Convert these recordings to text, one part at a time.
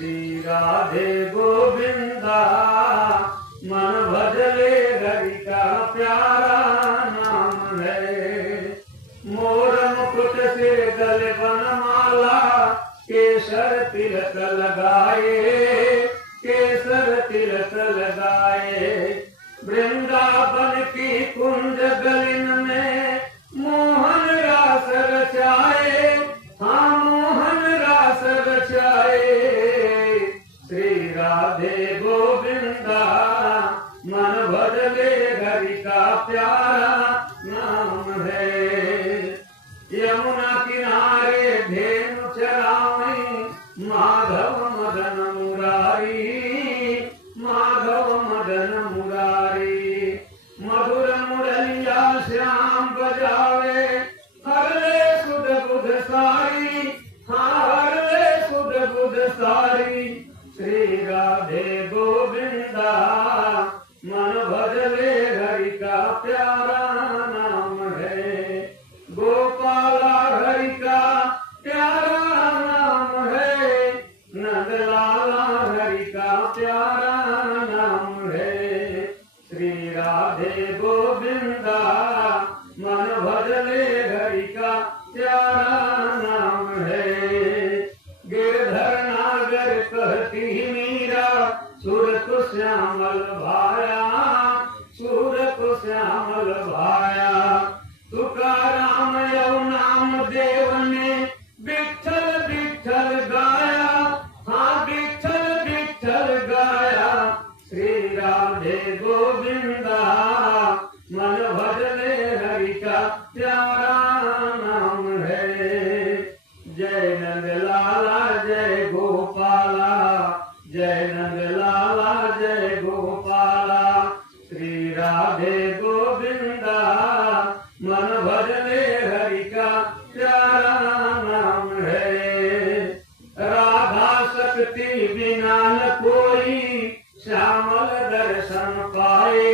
श्री राधे गोविंदा मन भजले हरि का प्यारा नाम है। मोर मुकुट से गले बनमाला केसर तिलक लगाए, केसर तिलक लगाए। वृंदावन की कुंज गलिन में मोहन रास रचाए, हाँ मोहन रास रचाए। श्री राधे गोविंदा मन भजले हरि का प्यारा नाम है। यमुना किनारे धेनु चरावई माधव मदन मुरारी, माधव मदन मुरारी। मधुर मुरलिया श्याम बजावे हर ले सुध बुध सारी, हाँ हर ले सुध बुध सारी। श्री राधे गोविंदा मन भजले हरि का प्यारा नाम है। गोपाला हरि का प्यारा नाम है, नंदलाला हरि का प्यारा नाम है। श्री राधे गोविंदा मन भजले हरि का प्यारा नाम है। गिरधर नागर कहती मीरा सुर को श्यामल भाया, सुर को श्यामल भाया। तुकाराम यौ नाम देव ने विठ्ठल विठ्ठल गाया, हाँ विठ्ठल विठ्ठल गाया। श्री राधे गोविंदा मन भजले हरि का प्यारा नाम है। जय नंदलाला जय गोपाला, जय नंदलाला जय गोपाला। श्री राधे गोविंदा मन भजले हरि का प्यारा नाम है। राधा शक्ति बिना न कोई श्यामल दर्शन पाए,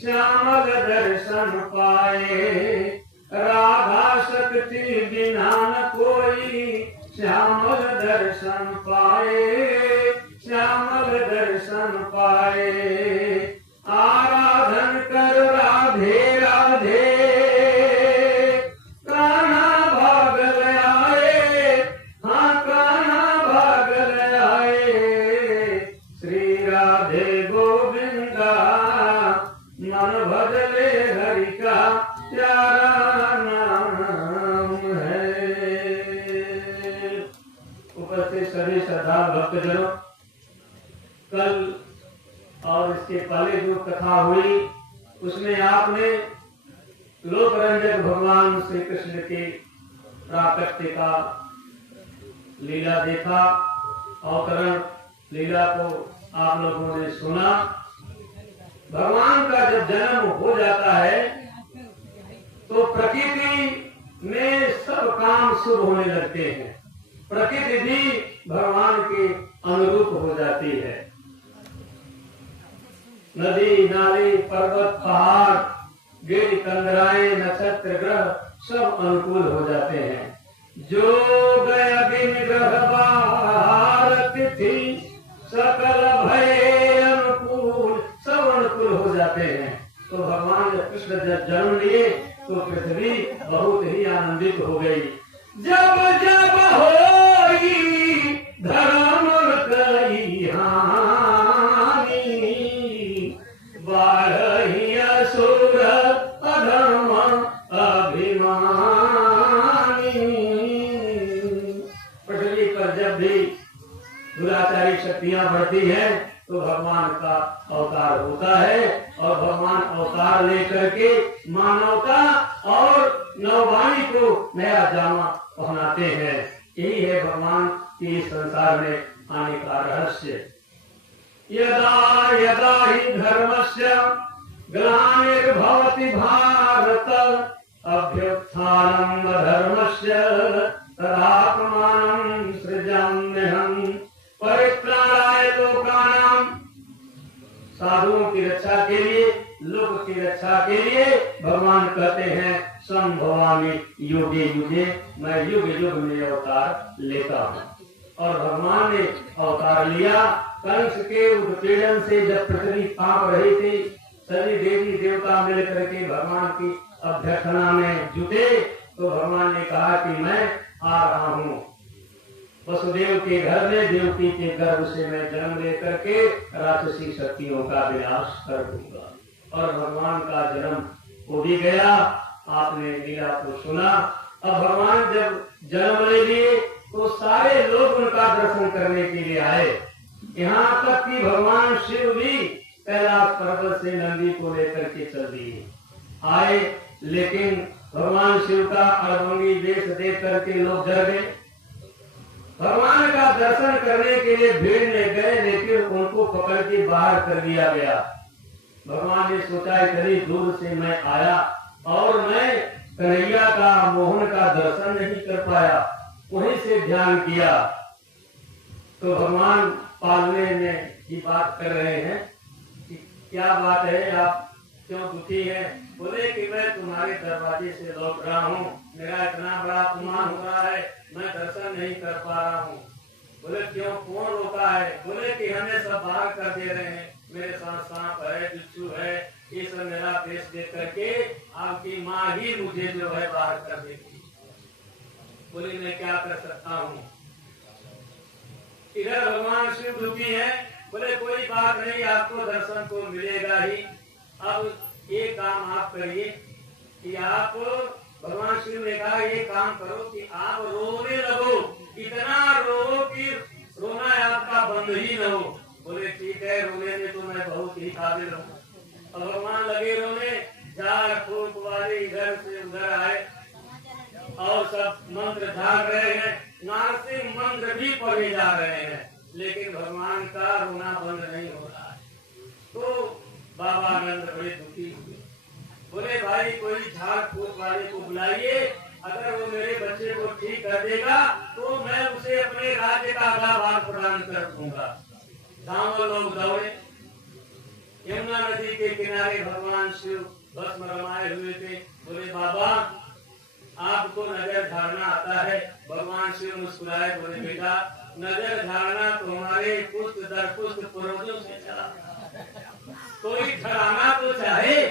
श्यामल दर्शन पाए। राधा शक्ति बिना न कोई श्यामल दर्शन पाए, श्यामल दर्शन पाए। आराधन कर राधे राधे कान्हा भागल आए, हाँ कान्हा भागल आए। श्री राधे गोविंदा मन भजले हरि का प्यारा नाम है। उपस्थित सभी श्रद्धा भक्तजनों, कल और इसके पहले जो कथा हुई उसमें आपने लोकरंजक भगवान श्री कृष्ण के प्राकट्य का लीला देखा। अवतरण लीला को आप लोगों ने सुना। भगवान का जब जन्म हो जाता है तो प्रकृति में सब काम शुभ होने लगते हैं। प्रकृति भी भगवान के अनुरूप हो जाती है। नदी नाली पर्वत पहाड़ गिर कंदराए नक्षत्र ग्रह सब अनुकूल हो जाते हैं। जो गया विनिग्रह बाहर तिथि सकल भय अनुकूल, सब अनुकूल हो जाते हैं। तो भगवान जब कृष्ण जब जन्म लिए तो पृथ्वी बहुत ही आनंदित हो गई। जब जब होई धर्म कई हानि, बाढ़ी असुर अधर्म अभिमानी। पृथ्वी पर जब भी दुराचारी शक्तियां बढ़ती हैं तो भगवान का अवतार होता है और भगवान अवतार लेकर के मानवता और नववाणी को नया जामा पहनाते हैं। यही है भगवान के संसार में आने का रहस्य। यदा यदा हि धर्मस्य ग्लानिर्भवति भारत, अभ्युत्थानम् अधर्मस्य तदात्मानं सृजाम्यहम्। परित्राणाय लोकानां, साधुओं की रक्षा के लिए, लोक की रक्षा के लिए भगवान कहते हैं संभवामि युगे युगे, मैं युग युग में अवतार लेता हूँ। और भगवान ने अवतार लिया। कंस के उत्पीड़न से जब पृथ्वी कांप रही थी, सभी देवी देवता मिलकर के भगवान की अभ्यर्थना में जुटे, तो भगवान ने कहा कि मैं आ रहा हूँ। वसुदेव के घर में देवकी के गर्भ से मैं जन्म लेकर के राक्षसी शक्तियों का विनाश कर दूंगा। और भगवान का जन्म हो भी गया। आपने लीला को सुना। अब भगवान जब जन्म ले लिए तो सारे लोग उनका दर्शन करने के लिए आए। यहाँ तक कि भगवान शिव भी कैलाश पर्वत से नंदी को लेकर के चल दिए आए, लेकिन भगवान शिव का अड़भंगी वेश देख करके लोग डर गए। भगवान का दर्शन करने के लिए भीड़ में गए, लेकिन उनको पकड़ के बाहर कर दिया गया। भगवान ने सोचा इतनी दूर से मैं आया और मैं कन्हैया का, मोहन का दर्शन नहीं कर पाया, वहीं से ध्यान किया। तो भगवान पालने में की बात कर रहे हैं कि क्या बात है, आप क्यों दुखी हैं? बोले कि मैं तुम्हारे दरवाजे से लौट रहा हूँ, मेरा इतना बड़ा अपमान हो रहा है, मैं दर्शन नहीं कर पा रहा हूँ। बोले क्यों, कौन रोका है? बोले कि हमें सब बाहर कर दे रहे हैं, मेरे साथ सांप है, बिच्छू है, ये सब मेरा वेश देख करके आपकी माँ ही मुझे जो है बाहर कर देगी। बोले मैं क्या कर सकता हूँ? इधर भगवान शिव दुखी है। बोले कोई बात नहीं, आपको दर्शन को मिलेगा ही। अब ये काम आप करिए कि आप, भगवान शिव ने कहा ये काम करो कि आप रोने लगो, इतना रो कि रोना आपका बंद ही न हो। बोले ठीक है, रोने में तो मैं बहुत ही काबिल हूँ। अब भगवान लगे रोने, झाड़ फूक वाले इधर से उधर आए और सब मंत्र झाड़ रहे हैं, नारसिंह मंत्र भी पढ़े जा रहे हैं, लेकिन भगवान का रोना बंद नहीं हो रहा है। तो बाबा आनंद बड़े दुखी हुए। बोले भाई कोई झाड़ फूक वाले को बुलाइए, अगर वो मेरे बच्चे को ठीक कर देगा तो मैं उसे अपने राज्य का आधा भाग प्रदान कर दूंगा। गाँव लोग दौड़े। यमुना नदी के किनारे भगवान शिव भस्म रमाए हुए थे। बोले बाबा आपको नजर झाड़ना आता है? भगवान शिव मुस्कुराए, बोले बेटा नजर झाड़ना तुम्हारे पुष्ट दर पुष्ट पूर्वजों से चला, कोई ठहराना तो चाहे।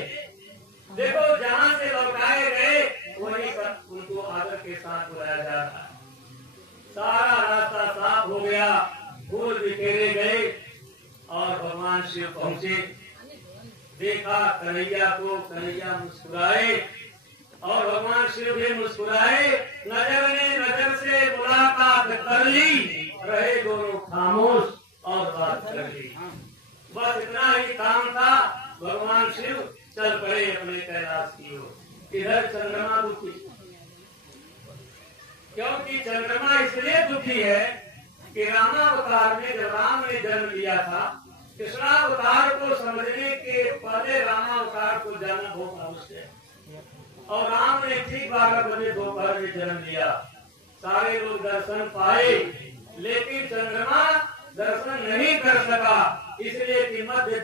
देखो जहाँ से लौटाए गए वहीं पर उनको आदर के साथ बुलाया जा रहा है। सारा रास्ता साफ हो गया, फूल बिखेरे गए और भगवान शिव पहुँचे। देखा कन्हैया को, कन्हैया मुस्कुराए और भगवान शिव भी मुस्कुराए। नजर ने नजर से मुलाकात कर ली, रहे दोनों खामोश और बात कर ली। बस इतना ही काम था। भगवान शिव चल पड़े अपने कैलाश की ओर। इधर चंद्रमा दुखी, क्योंकि चंद्रमा इसलिए दुखी है कि रामावतार में जब राम ने जन्म लिया था, कृष्णावतार को समझने के पहले रामावतार को जाना बहुत आवश्यक है। और राम ने ठीक 12 बजे दोपहर में जन्म लिया। सारे लोग दर्शन पाए, लेकिन चंद्रमा दर्शन नहीं कर सका, इसलिए कि मध्य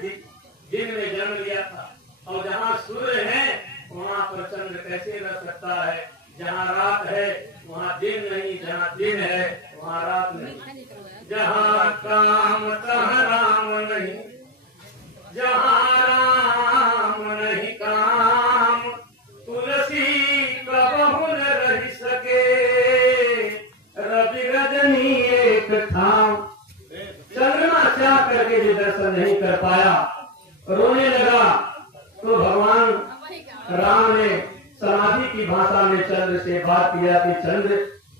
दिन में जन्म लिया था। और जहाँ सूर्य है वहाँ पर चंद्र कैसे रह सकता है? जहाँ रात है वहाँ दिन नहीं, जहाँ दिन है वहाँ रात नहीं। जहाँ काम तहाँ राम नहीं, जहाँ राम नहीं काम, तुलसी कबहु न रह सके, रवि रजनी एक ठाम। चंद्रमा चाह करके भी दर्शन नहीं कर पाया, रोने लगा। तो भगवान राम ने समाधि की भाषा में चंद्र से बात किया कि चंद्र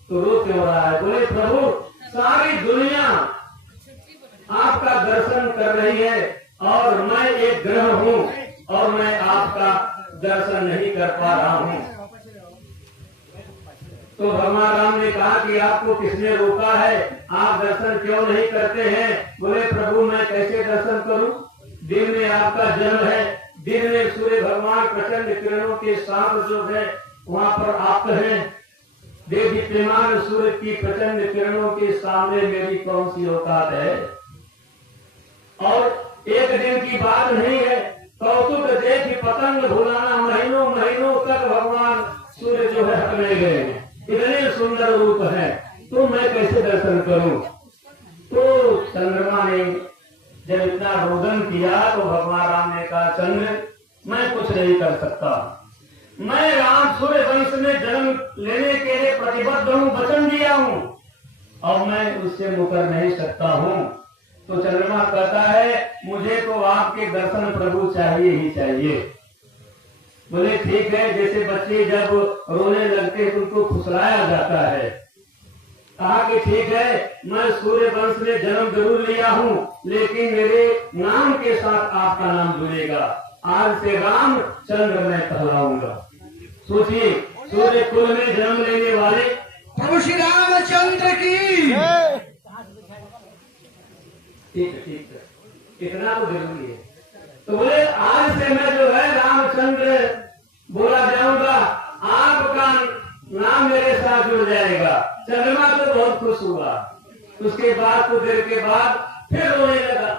तो रो क्यों रहा है? बोले प्रभु सारी दुनिया आपका दर्शन कर रही है और मैं एक ग्रह हूँ और मैं आपका दर्शन नहीं कर पा रहा हूँ। तो भगवान राम ने कहा कि आपको किसने रोका है? आप दर्शन क्यों नहीं करते हैं? बोले प्रभु मैं कैसे दर्शन करूं? दिन में आपका जन्म है, दिन में सूर्य भगवान प्रचंड किरणों के साथ जो है वहाँ पर आप हैं। दीप्यमान सूर्य की प्रचंड किरणों के सामने मेरी कौन सी औकात है? और एक दिन की बात नहीं है, कौतुक देखी पतंग भुलाना, महीनों महीनों तक भगवान सूर्य जो है हटने गए। इतने सुंदर रूप है, तो मैं कैसे दर्शन करूं? तो चंद्रमा ने जब इतना रोदन किया तो भगवान राम ने कहा, चंद्र मैं कुछ नहीं कर सकता, मैं राम सूर्य वंश में जन्म लेने के लिए प्रतिबद्ध हूँ, वचन दिया हूँ, अब मैं उससे मुकर नहीं सकता हूँ। तो चंद्रमा कहता है, मुझे तो आपके दर्शन प्रभु चाहिए ही चाहिए। बोले ठीक है, जैसे बच्चे जब रोने लगते तो उनको फुसलाया जाता है। कहा कि ठीक है, मैं सूर्य वंश में जन्म जरूर लिया हूँ, लेकिन मेरे नाम के साथ आपका नाम जुड़ेगा, आज से राम चंद्र मैं कहलाऊंगा। सोचिए, सूर्य कुल में जन्म लेने वाले प्रभु श्री रामचंद्र की। ठीक है, इतना तो जरूरी है। तो बोले आज से मैं जो है रामचंद्र बोला जाऊंगा, आपका नाम मेरे साथ जुड़ जाएगा। चंद्रमा तो बहुत खुश हुआ। उसके बाद कुछ देर के बाद फिर रोने लगा।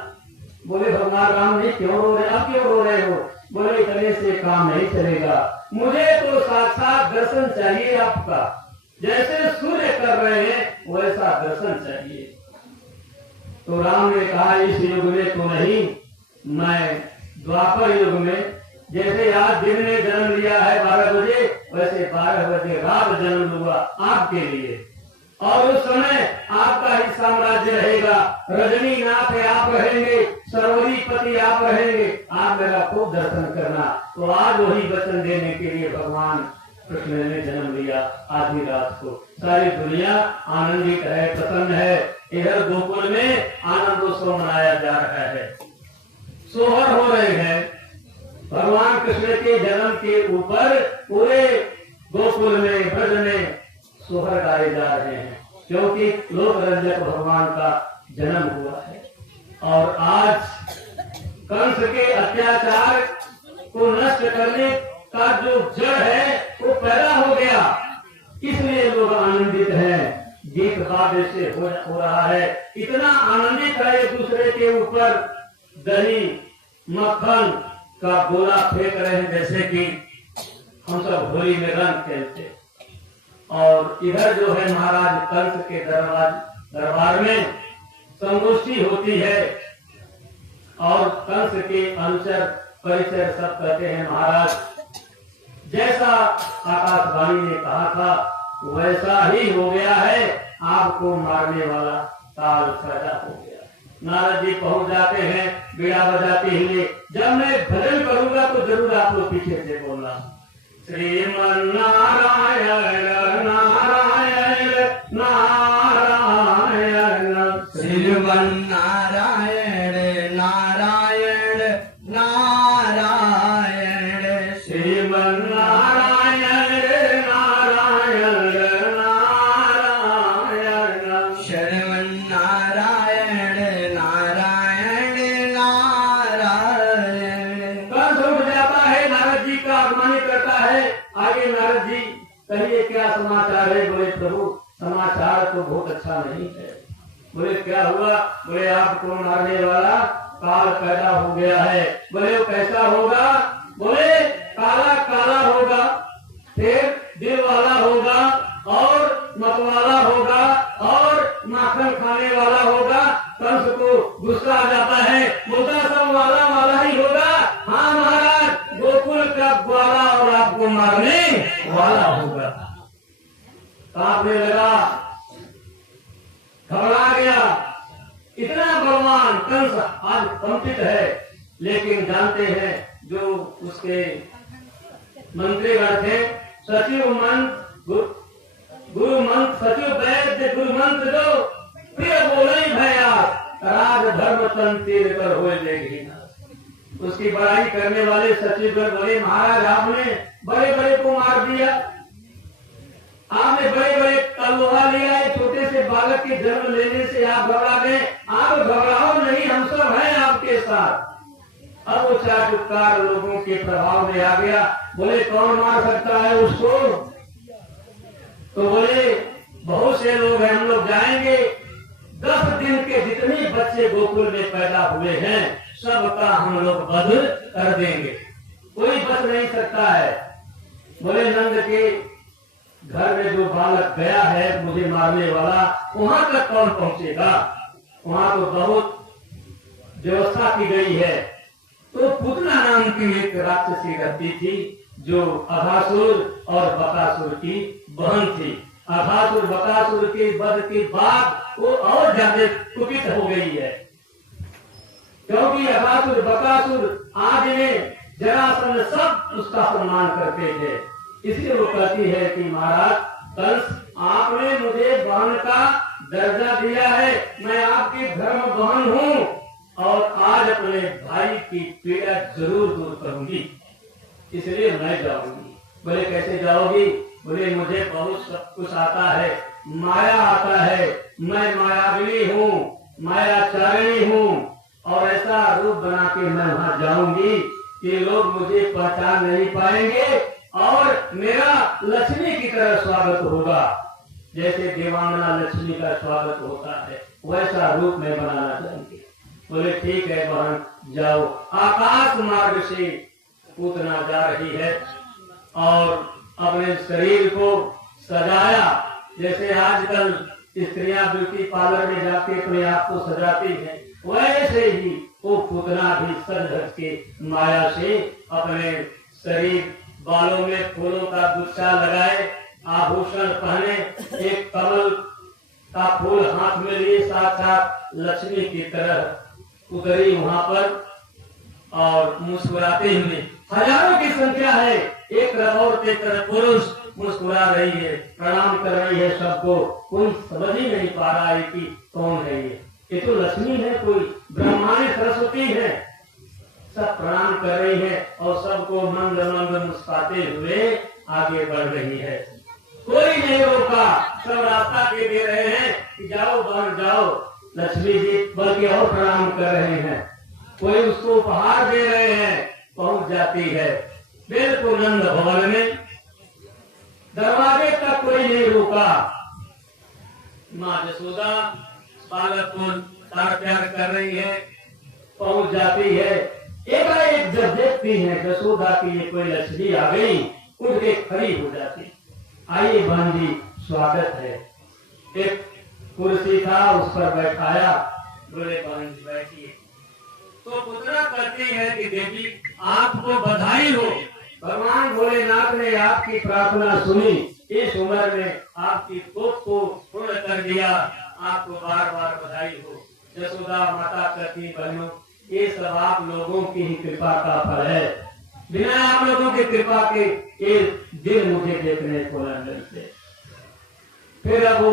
बोले भगवान राम जी क्यों रो रहे, आप क्यों रो रहे हो? बोले इतने से काम नहीं चलेगा, मुझे तो साक्षात दर्शन चाहिए आपका, जैसे सूर्य कर रहे हैं वैसा दर्शन चाहिए। तो राम ने कहा, इस युग में तो नहीं, मैं द्वापर युग में, जैसे आज दिन में जन्म लिया है 12 बजे, वैसे 12 बजे रात जन्म लूंगा आपके लिए, और उस समय आपका ही साम्राज्य रहेगा। रजनीनाथ आप रहेंगे, सर्वरीपति आप रहेंगे, आप मेरा खूब दर्शन करना। तो आज वही वचन देने के लिए भगवान कृष्ण ने जन्म लिया आधी रात को। सारी दुनिया आनंदित है, प्रसन्न है। इधर गोकुल में आनंद उत्सव मनाया जा रहा है, सोहर हो रहे हैं। भगवान कृष्ण के जन्म के ऊपर पूरे गोकुल में, ब्रज में सोहर गाए जा रहे हैं, क्योंकि लोक रंजक भगवान का जन्म हुआ है। और आज कंस के अत्याचार को नष्ट करने का जो जड़ है वो पैदा हो गया, इसलिए लोग आनंदित हैं। गीत वाद्य से हो रहा है, इतना आनंदित है एक दूसरे के ऊपर दही मक्खन का गोला फेंक रहे हैं, जैसे कि हम सब होली में रंग खेलते। और इधर जो है महाराज कंस के दरबार में संगोष्ठी होती है, और कंस के अनुचर परिचर सब कहते हैं, महाराज जैसा आकाशवाणी ने कहा था वैसा ही हो गया है, आपको मारने वाला काल पैदा हो गया। नारद जी पहुंच जाते हैं, बीड़ा बजाते हुए, जब मैं भजन करूंगा तो जरूर आप लोग पीछे से बोलना, श्रीमन नारायण नारायण नारायण, श्रीमन नारायण नारायण नारायण, श्रीमन नारायण नारायण नारायण, श्रीमन नारायण नारायण नारायण। कंस उठ जाता है, नारद जी का अपमान करता है। आगे नारद जी कहिए क्या समाचार है? बोले प्रभु समाचार तो बहुत अच्छा नहीं है। बोले क्या हुआ? बोले आपको मारने वाला काल पैदा हो गया है। बोले वो कैसा होगा? बोले काला काला होगा, फिर दिल वाला होगा, और मतवाला होगा, और माखन खाने वाला होगा। कंस को गुस्सा आ जाता है, बोलता सब वाला वाला ही होगा। हाँ महाराज, गोकुल का ग्वाला और आपको मारने वाला होगा। कांपने लगा, घबरा गया। इतना बलवान कंस आज कंपित है, लेकिन जानते हैं जो उसके मंत्रीगण थे, सचिव मंत्र गुरु मंत्र, सचिव वैद्य गुरु मंत्र जो प्रिय बोले भैया राज धर्म तन तीर कर हो लेगी। उसकी बड़ाई करने वाले सचिवगण बोले, महाराज आपने बड़े बड़े को मार दिया, आपने बड़े बड़े का लोहा लिया है, छोटे से बालक के जन्म लेने से आप घबरा गए। आप घबराओ नहीं, हम सब हैं आपके साथ। अब वो चाटुकार लोगों के प्रभाव में आ गया। बोले कौन मार सकता है उसको? तो बोले बहुत से लोग हैं, हम लोग जाएंगे। 10 दिन के जितने बच्चे गोकुल में पैदा हुए हैं सबका हम लोग वध कर देंगे, कोई बच नहीं सकता है। बोले नंद के घर में जो बालक गया है मुझे मारने वाला, वहां तक कौन पहुंचेगा? वहां तो बहुत व्यवस्था की गई है। तो पुतना नाम की एक राक्षसी रहती थी जो अघासुर और बकासुर की बहन थी। अघासुर बकासुर के वध के बाद वो और ज्यादा कुपित हो गई है, क्योंकि अघासुर बकासुर आज में जरासंध सब उसका सम्मान करते थे। इसलिए वो कहती है कि महाराज कंस, आपने मुझे बहन का दर्जा दिया है, मैं आपकी धर्म बहन हूँ और आज अपने भाई की पीड़ा जरूर दूर करूंगी, इसलिए मैं जाऊंगी। बोले कैसे जाओगी? बोले मुझे बहुत सब कुछ आता है, माया आता है, मैं मायावी हूँ, मायाचारिणी हूँ, और ऐसा रूप बना के मैं वहाँ जाऊंगी कि लोग मुझे पहचान नहीं पाएंगे और मेरा लक्ष्मी की तरह स्वागत होगा। जैसे देवांगना लक्ष्मी का स्वागत होता है वैसा रूप में बनाना चाहेंगे। बोले ठीक है बहन, जाओ। आकाश मार्ग से पूतना जा रही है और अपने शरीर को सजाया, जैसे आजकल स्त्रियां ब्यूटी पार्लर में जाके अपने आप को सजाती हैं, वैसे ही वो पूतना भी सज धज के माया से अपने शरीर, बालों में फूलों का गुच्छा लगाए, आभूषण पहने, एक कमल का फूल हाथ में लिए साक्षात लक्ष्मी की तरह उतरी वहां पर और मुस्कुराते हुए, हजारों की संख्या है, एक औरत एक पुरुष मुस्कुरा रही है, प्रणाम कर रही है सबको। कोई समझ ही नहीं पा रहा है कि कौन है ये तो लक्ष्मी है, कोई ब्रह्मानी सरस्वती है। सब प्रणाम कर रही है और सबको मंद मंद मुस्कुराते हुए आगे बढ़ रही है। कोई नहीं रोका, सब रास्ता दे रहे हैं कि जाओ बहन जाओ। लक्ष्मी जी बल्कि और प्रणाम कर रहे हैं, कोई उसको उपहार दे रहे हैं, पहुंच जाती है बिल्कुल नंद भवन में। दरवाजे तक कोई नहीं रुका। माँ यशोदा बालक को लाड़ प्यार कर रही है, पहुंच जाती है। एक जब देखती है यशोदा की ये कोई लक्ष्मी आ गई, उठ के खड़ी हो जाती। आइए बहन जी स्वागत है। एक कुर्सी था उस पर बैठाया, बोले बहन जी बैठिए। तो पुत्रा कहती है कि देवी आपको बधाई हो, भगवान भोलेनाथ ने आपकी प्रार्थना सुनी, इस उम्र में आपकी कोप को पूर्ण कर दिया, आपको बार बार बधाई हो। यशोदा माता कहती बहनों ये सब आप लोगों की ही कृपा का फल है, बिना आप लोगों की कृपा के ये दिन मुझे देखने को न मिलते। फिर अब वो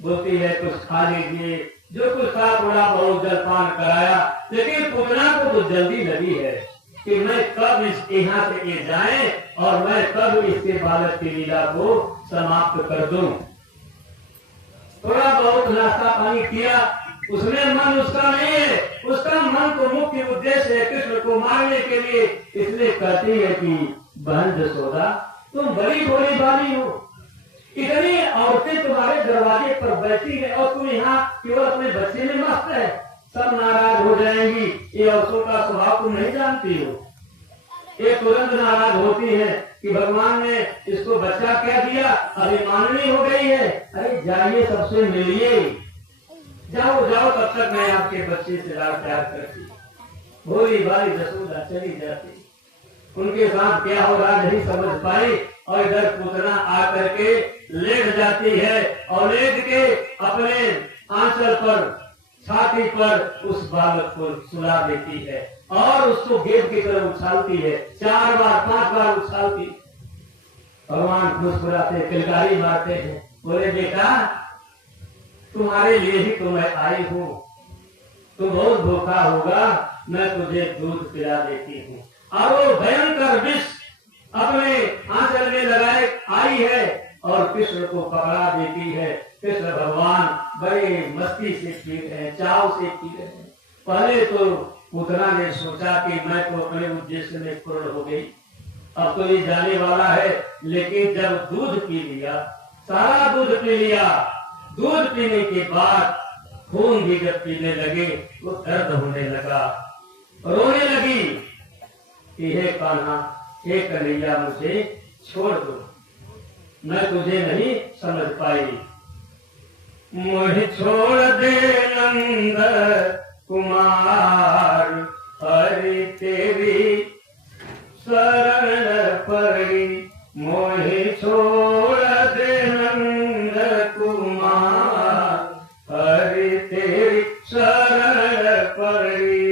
बोलती है कुछ खा लीजिए, जो कुछ था थोड़ा बहुत जलपान कराया, लेकिन पुतना को तो जल्दी लगी है कि मैं कब इस यहाँ से ये जाए और मैं कब इसके बालक की लीला को समाप्त कर दूं। थोड़ा बहुत नाश्ता पानी किया, उसमें मन उसका नहीं है, उसका मन तो मुख्य उद्देश्य है कृष्ण को मारने के लिए। इसलिए कहती है कि बहन यशोदा तुम बड़ी भोली भाली हो, इतनी औरतें तुम्हारे दरवाजे पर बैठी है और तुम यहाँ केवल अपने बच्चे में मस्त है, सब नाराज हो जाएंगी। ये औरतों का स्वभाव तुम नहीं जानती हो, ये तुरंत नाराज होती है कि भगवान ने इसको बच्चा क्या दिया, अभिमानी हो गई है। अरे जाइए सबसे मिलिए, जाओ जाओ, तब तक मैं आपके बच्चे से लाड़ प्यार करती। भोली भाली यशोदा चली जाती, उनके साथ क्या हो रहा नहीं समझ पाई और इधर पुतना आकर के लेट जाती है और लेट के अपने आंचल पर, छाती पर उस बालक को सुला देती है और उसको गेंद की तरह उछालती है, 4 बार 5 बार उछालती। भगवान मुस्कुराते किलकारी मारते हैं, बोले बेटा तुम्हारे लिए ही तो मैं आई हूँ, तू बहुत भूखा होगा, मैं तुझे दूध पिला देती हूँ। और वो भयंकर विष अपने आंचल में लगाए आई है और कृष्ण को पकड़ा देती है। कृष्ण भगवान बड़े मस्ती से पी रहे हैं, चाव से पी रहे हैं। पहले तो पुतना ने सोचा कि मैं तो अपने उद्देश्य में पूर्ण हो गई, अब तो ये जाने वाला है। लेकिन जब दूध पी लिया, सारा दूध पी लिया, दूध पीने के बाद खून भी जब पीने लगे वो दर्द होने लगा, रोने लगी कि हे कान्हा, हे कन्हैया मुझे छोड़ दो। मैं तुझे नहीं समझ पाई। मोहि छोड़ दे नंद कुमार, हरि तेरी शरण पड़ी। मोहि छोड़ दे नंद कुमार, हरि तेरी शरण पड़ी।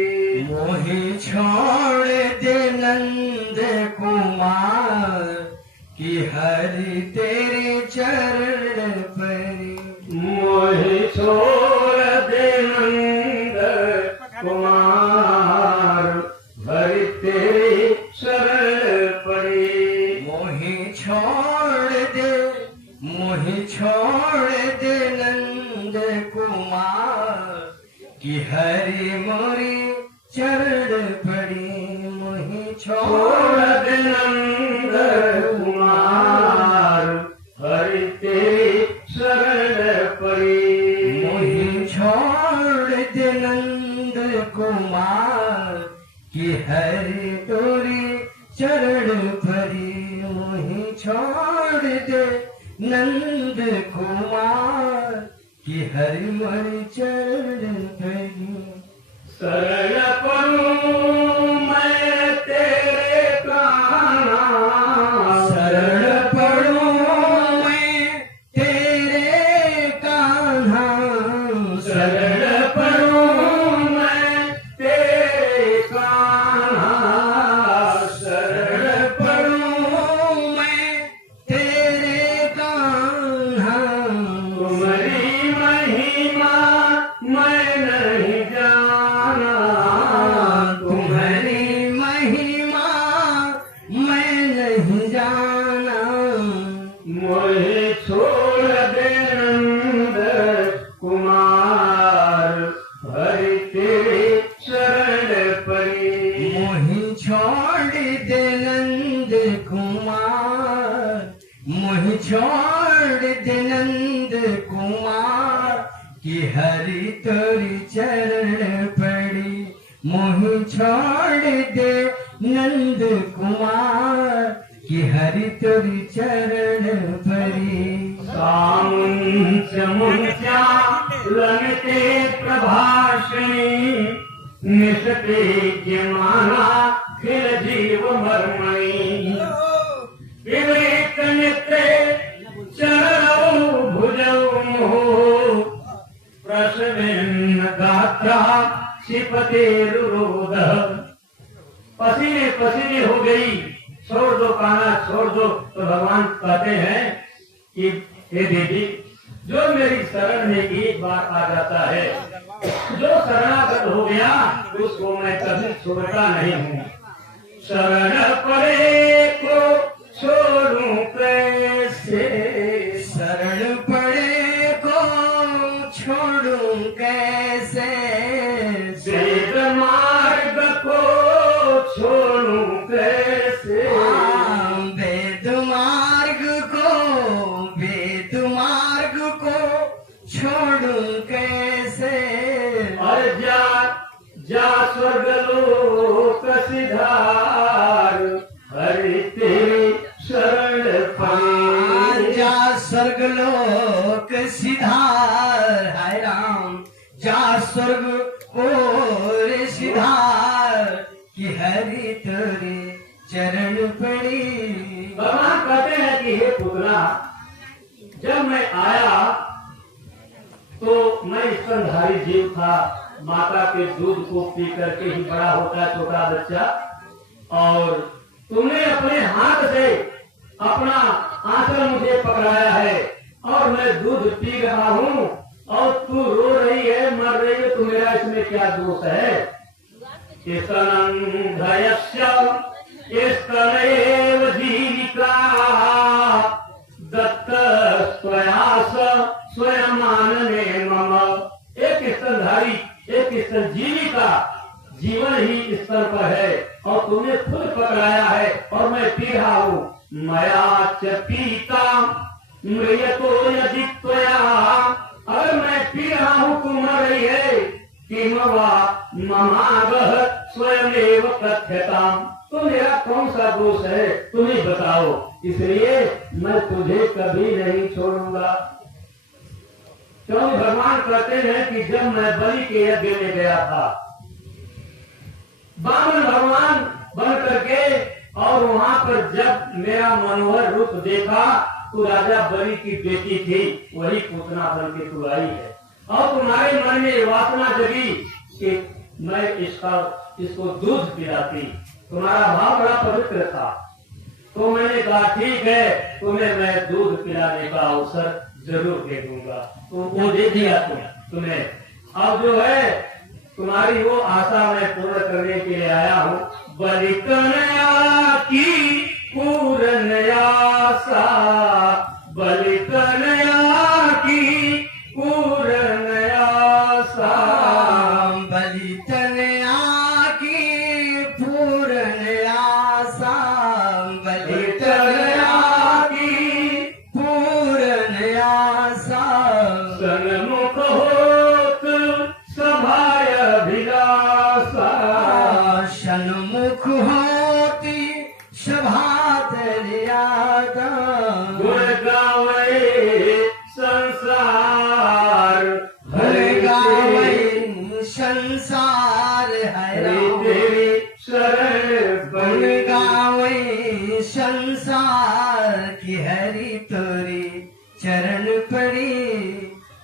मोहि छोड़ दे नंद कुमार, कि हरि तेरे चरण परी। मोहि छोड़ दे नंद कुमार, हरि तेरी शरण पड़ी। मोहि छोड़ दे नंद कुमार, कि हरि मोरी चरण पड़ी। मोहि छोड़ दे नंद कुमार, हरि तेरी शरण पड़ी। मोहि छोड़ दे नंद कुमार, कि हरि तोरी चरण परी। मोहि छोड़ दे नंद कुमार, कि हरि मोरी चरण परी। शरण पड़ूं मैं तेरे कान्हा, शरण पड़ूं मैं तेरे कान्हा। शरण पड़ूं मैं तेरे कान्हा। शरण पड़ूं मैं तेरे कान्हा। तुम्हारी महिमा मैं नहीं जाना, तुम्हारी महिमा मैं नहीं जाना। मोहि छोड़ दे नंद कुमार, हरि तेरी शरण पड़ी। मोहि छोड़ दे नंद कुमार, मोहि छोड़ दे नंद कुमार, कि हरि तोरी चरण पड़ी। मोहि छोड़ दे नंद कुमार, कि हरि तोरी चरण पड़ी। सामुंच मुंचा लनते प्रभाषणी, निशते ज्ञमाना खिल जीव मर्मणि। विवेक नेत्रे चरणौ भुजौ मोह, प्रसवेन्न गात्रा शिपतेरुरोध। पसीने पसीने हो गई, छोड़ दो कान्हा छोड़ दो। तो भगवान कहते हैं कि हे देवी, जो मेरी शरण में एक बार आ जाता है, जो शरणागत हो गया, उसको मैं कभी छोड़ता नहीं हूँ। शरण पड़े को छोड़ूं कैसे, शरण पड़े को छोड़ूं कैसे। वेद मार्ग को छोड़ूं कैसे। वेद मार्ग को छोड़ूं कैसे। और जा स्वर्गलोक सिधार, हरि तेरी शरण पड़ी। जा स्वर्गलोक सिधार, हाय राम। जा स्वर्ग और सिधार, कि हरि तोरे चरण पड़ी। भगवान कहते हैं कि हे पुत्रा, जब मैं आया तो मैं स्तनधारी जीव था, माता के दूध को पी करके ही बड़ा होता है छोटा बच्चा। और तुमने अपने हाथ से अपना आंचल मुझे पकड़ाया है, और मैं दूध पी रहा हूँ, और तू रो रही है, मर रही है, तो मेरा इसमें क्या दोष है। स्तनैव जीविका दत्त स्वयास स्वयमानने मम। एक स्तनधारी, एक स्तनजीवी का जीवन ही स्तर पर है, और तुमने खुद पकड़ाया है, और मैं पी रहा हूँ। मया च पीता मृयतो यदि त्वया, अगर मैं पी रहा हूँ तुम मर रही है, किम वा ममागः स्वयमेव कथ्यताम्। तो मेरा कौन सा दोष है, तुम ही बताओ, इसलिए मैं तुझे कभी नहीं छोड़ूंगा। क्यों? भगवान कहते हैं कि जब मैं बलि के यज्ञ में गया था, वामन भगवान बन करके, और वहां पर जब मेरा मनोहर रूप देखा तो राजा बलि की बेटी थी, वही पूतना बन के तू आई है, और तुम्हारे मन में वासना जगी कि मैं इसको दूध पिलाती। तुम्हारा भाव बड़ा पवित्र था, तो मैंने कहा ठीक है, तुम्हें मैं दूध पिलाने का अवसर जरूर दे दूंगा। तो वो दे दिया तुम्हें। अब जो है तुम्हारी वो आशा मैं पूर्ण करने के लिए आया हूँ। बलि कन्या की पूर्ण आशा, बलि कन्या की पूर्ण आशा, बलि कन्या की पूर्ण आशा, बलि कन्या की पूर्ण आशा, सन्मुख होत सभाय अभिलाषा, सन्मुख होती सभा दरियादा, गुण गावे संसार हर गावे संसार हरि तेरी शरण गुण बड़ी। गावे संसार की हरि तोरी चरण पड़ी,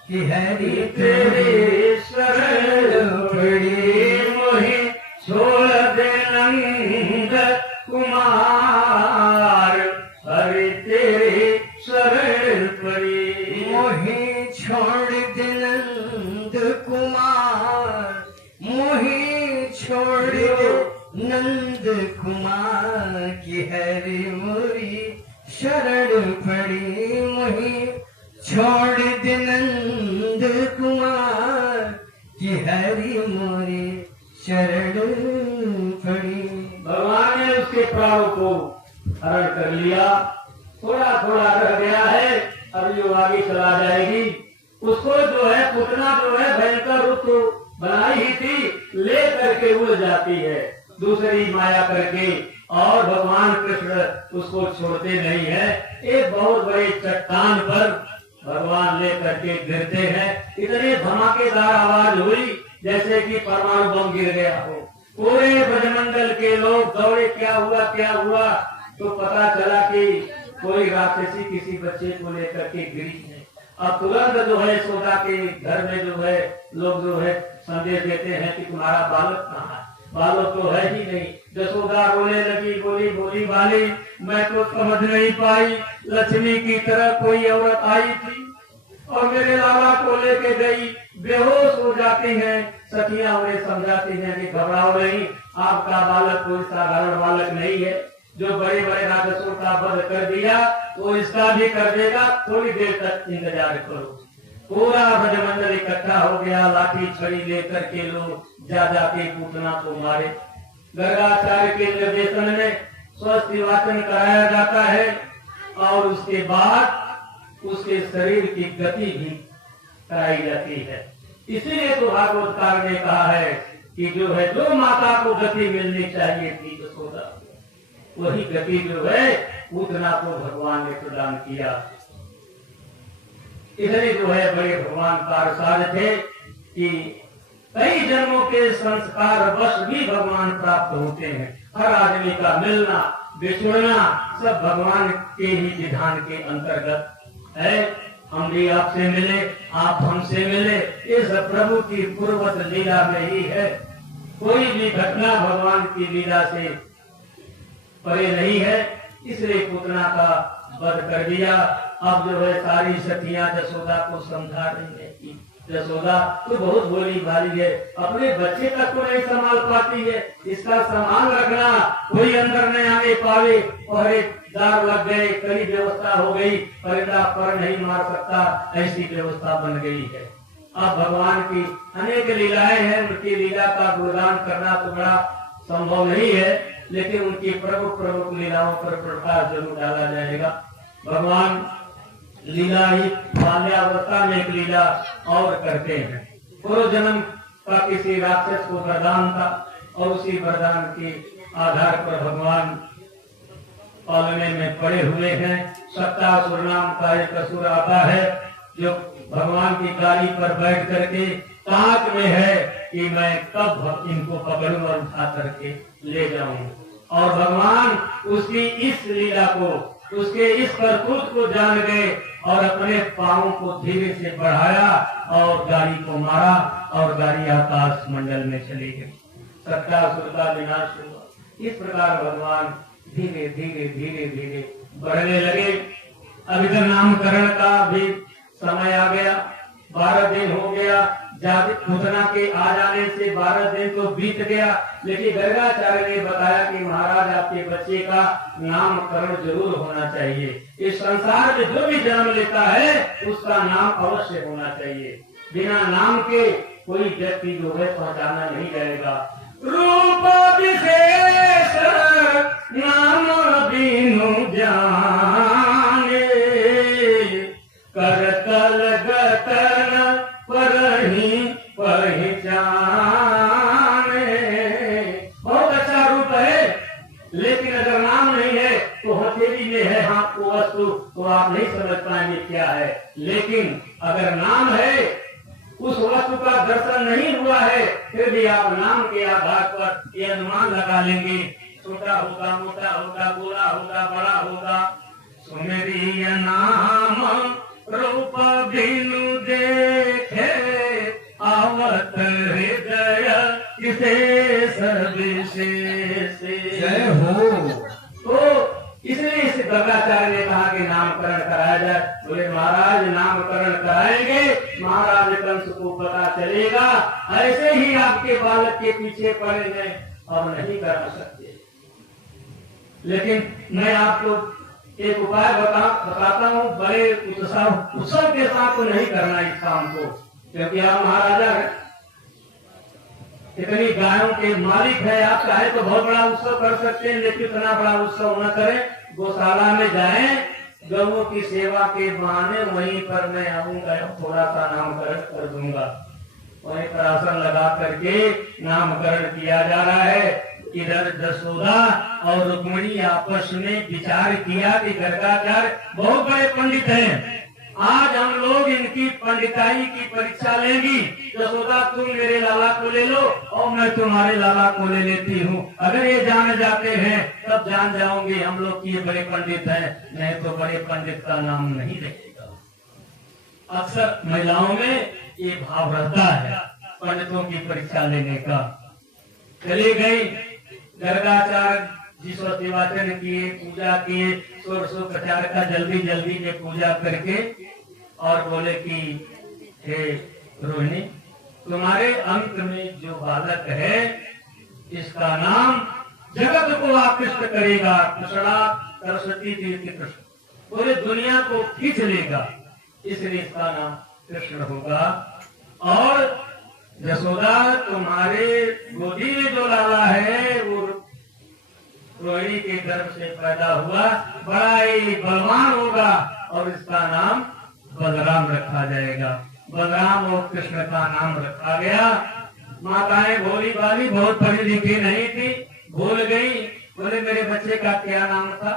कि हरि तेरे तेरी शरण बड़ी, मोहि छोड़ दे नंद कुमार, हरि तेरी शरण पड़ी। मोहि छोड़ दे नंद कुमार, मोहि छोड़ दे नंद कुमार, की हरि मोरी शरण पड़ी, मोहि छोड़ दे नंद कुमार, की हरि मोरी शरण पड़ी। भगवान ने उसके प्राणों को हरण कर लिया, थोड़ा थोड़ा रह गया है, अब जो आगे चला जाएगी। उसको जो है पुतना जो है भयंकर रूप तो बनाई ही थी, ले करके उड़ जाती है दूसरी माया करके, और भगवान कृष्ण उसको छोड़ते नहीं है। एक बहुत बड़े चट्टान पर भगवान ले करके गिरते हैं, इतनी धमाकेदार आवाज हुई जैसे कि परमाणु बम गिर गया हो। पूरे ब्रजमंडल के लोग दौड़े, क्या हुआ, तो पता चला कि कोई राक्षसी किसी बच्चे को लेकर के गिरी है। अब तुरंत जो है यशोदा के घर में जो है लोग जो है संदेश देते हैं कि तुम्हारा बालक कहाँ है, बालक तो है ही नहीं। यशोदा रोने लगी, बोली वाली मैं तो समझ नहीं पाई, लक्ष्मी की तरह कोई औरत आई थी और मेरे लाला को लेके गई, बेहोश हो जाती हैं। सखियां उन्हें समझाती हैं कि घबराओ नहीं, आपका बालक कोई साधारण बालक नहीं है, जो बड़े बड़े राक्षसों का वध कर दिया वो इसका भी कर देगा, थोड़ी देर तक इंतजार करो। पूरा ब्रजमंडल इकट्ठा हो गया, लाठी छड़ी लेकर के लोग जा जाके पूतना को मारे। गर्गाचार्य के निर्देशन में स्वस्थ वाचन कराया जाता है और उसके बाद उसके शरीर की गति भी कराई जाती है। इसीलिए तो भागवतकार ने कहा है कि जो है जो माता को गति मिलनी चाहिए थी यशोदा, वही गति जो है पूतना को भगवान ने प्रदान किया। इसलिए जो है बड़े भगवान कारसार थे कि कई जन्मों के संस्कार वश भी भगवान प्राप्त होते हैं। हर आदमी का मिलना बिछुड़ना सब भगवान के ही विधान के अंतर्गत है। हम भी आपसे मिले, आप हमसे मिले, ये सब प्रभु की पूर्वत लीला में ही है। कोई भी घटना भगवान की लीला से परे नहीं है। इसलिए पूतना का वध कर दिया। अब जो है सारी सखियां यशोदा को समझा रही है कि यशोदा तो बहुत भोली भाली है, अपने बच्चे तक को नहीं संभाल पाती है, इसका सामान रखना, कोई अंदर नहीं आने पावे। और एक दार लग गए, कई व्यवस्था हो गई, परिंदा पर नहीं मार सकता, ऐसी व्यवस्था बन गई है। अब भगवान की अनेक लीलाएं हैं, उनकी लीला का गुणगान करना तो बड़ा संभव नहीं है, लेकिन उनकी प्रमुख प्रमुख लीलाओं पर प्रकाश जरूर डाला जाएगा। भगवान लीला ही बाल्यावस्था में एक लीला और करते हैं। पूर्व जन्म का किसी राक्षस को वरदान था और उसी वरदान के आधार पर भगवान पालने में पड़े हुए हैं। सत्तासुर नाम का एक असुर आता है जो भगवान की गाड़ी पर बैठ करके ताक में है कि मैं कब इनको पकड़ूं और उठा करके ले जाऊं। और भगवान उसकी इस लीला को, उसके इस करतूत को जान गए और अपने पांव को धीरे से बढ़ाया और गाड़ी को मारा और गाड़ी आकाश मंडल में चली गई। सत्तासुर का विनाश हुआ। इस प्रकार भगवान धीरे धीरे धीरे धीरे बढ़ने लगे। अब इधर नामकरण का भी समय आ गया। 12 दिन हो गया। पूतना के आ जाने से 12 दिन तो बीत गया, लेकिन गर्गाचार्य ने बताया कि महाराज आपके बच्चे का नामकरण जरूर होना चाहिए। इस संसार में जो भी जन्म लेता है उसका नाम अवश्य होना चाहिए। बिना नाम के कोई व्यक्ति जो है पहचाना नहीं जाएगा। रूप विशेष नाम बिनु जाने, करतल गतन परहि पहचाने। बहुत अच्छा रूप है, लेकिन अगर नाम नहीं है तो हथेली में है हाथ को वस्तु तो आप नहीं समझ पाएंगे क्या है। लेकिन अगर नाम है, उस वस्तु का दर्शन नहीं हुआ है, फिर भी आप नाम के आधार पर ये अनुमान लगा लेंगे, छोटा होगा, मोटा होगा, गोरा होगा, बड़ा होगा। सुमेरी नाम रूप बिनु देखे, आवत हृदय विशेष विशेष। जय हो। तो इसलिए इस गर्गाचार्य ने कहा कि नामकरण कराया जाए। बोले महाराज नामकरण कराएंगे, महाराज कंस को पता चलेगा, ऐसे ही आपके बालक के पीछे पड़ेंगे और नहीं करा सकते। लेकिन मैं आपको एक उपाय बताता हूँ। बड़े उत्सव के साथ तो नहीं करना इस काम को, क्योंकि आप महाराजा हैं, इतनी गायों के मालिक है। आप चाहे तो बहुत बड़ा उत्सव कर सकते हैं, लेकिन इतना बड़ा उत्सव न करें। गौशाला में जाएं, गौओं की सेवा के बहाने वहीं पर मैं आऊंगा, थोड़ा सा नामकरण कर दूंगा। वहीं पर आसन लगा करके नामकरण किया जा रहा है। इधर जसोदा और रुक्मिणी आपस में विचार किया कि गर्गाचार्य बहुत बड़े पंडित हैं, आज हम लोग इनकी पंडिताई की परीक्षा लेंगी। जसोदा तुम मेरे लाला को ले लो और मैं तुम्हारे लाला को ले लेती हूँ। अगर ये जान जाते हैं तब जान जाओगे हम लोग कि ये बड़े पंडित हैं, नहीं तो बड़े पंडित का नाम नहीं रहेगा। अक्सर महिलाओं में ये भाव रहता है पंडितों की परीक्षा लेने का। चली गई गर्गाचार्य जी निर्वाचन किए, पूजा किए, षोडशोपचार का जल्दी जल्दी में पूजा करके और बोले कि हे रोहिणी, तुम्हारे अंत में जो बालक है इसका नाम जगत को आकृष्ट करेगा। कृष्णा सरस्वती तीर्थ कृष्ण, पूरे दुनिया को खींच लेगा, इसलिए इसका नाम कृष्ण होगा। और यशोदा तुम्हारे गोदी में जो लाला है वो रोहिणी के गर्भ से पैदा हुआ, बड़ा ही बलवान होगा और इसका नाम बलराम रखा जाएगा। बलराम और कृष्ण का नाम रखा गया। माताएं भोली भाली बहुत पढ़ी लिखी नहीं थी, भूल गई। बोले मेरे बच्चे का क्या नाम था?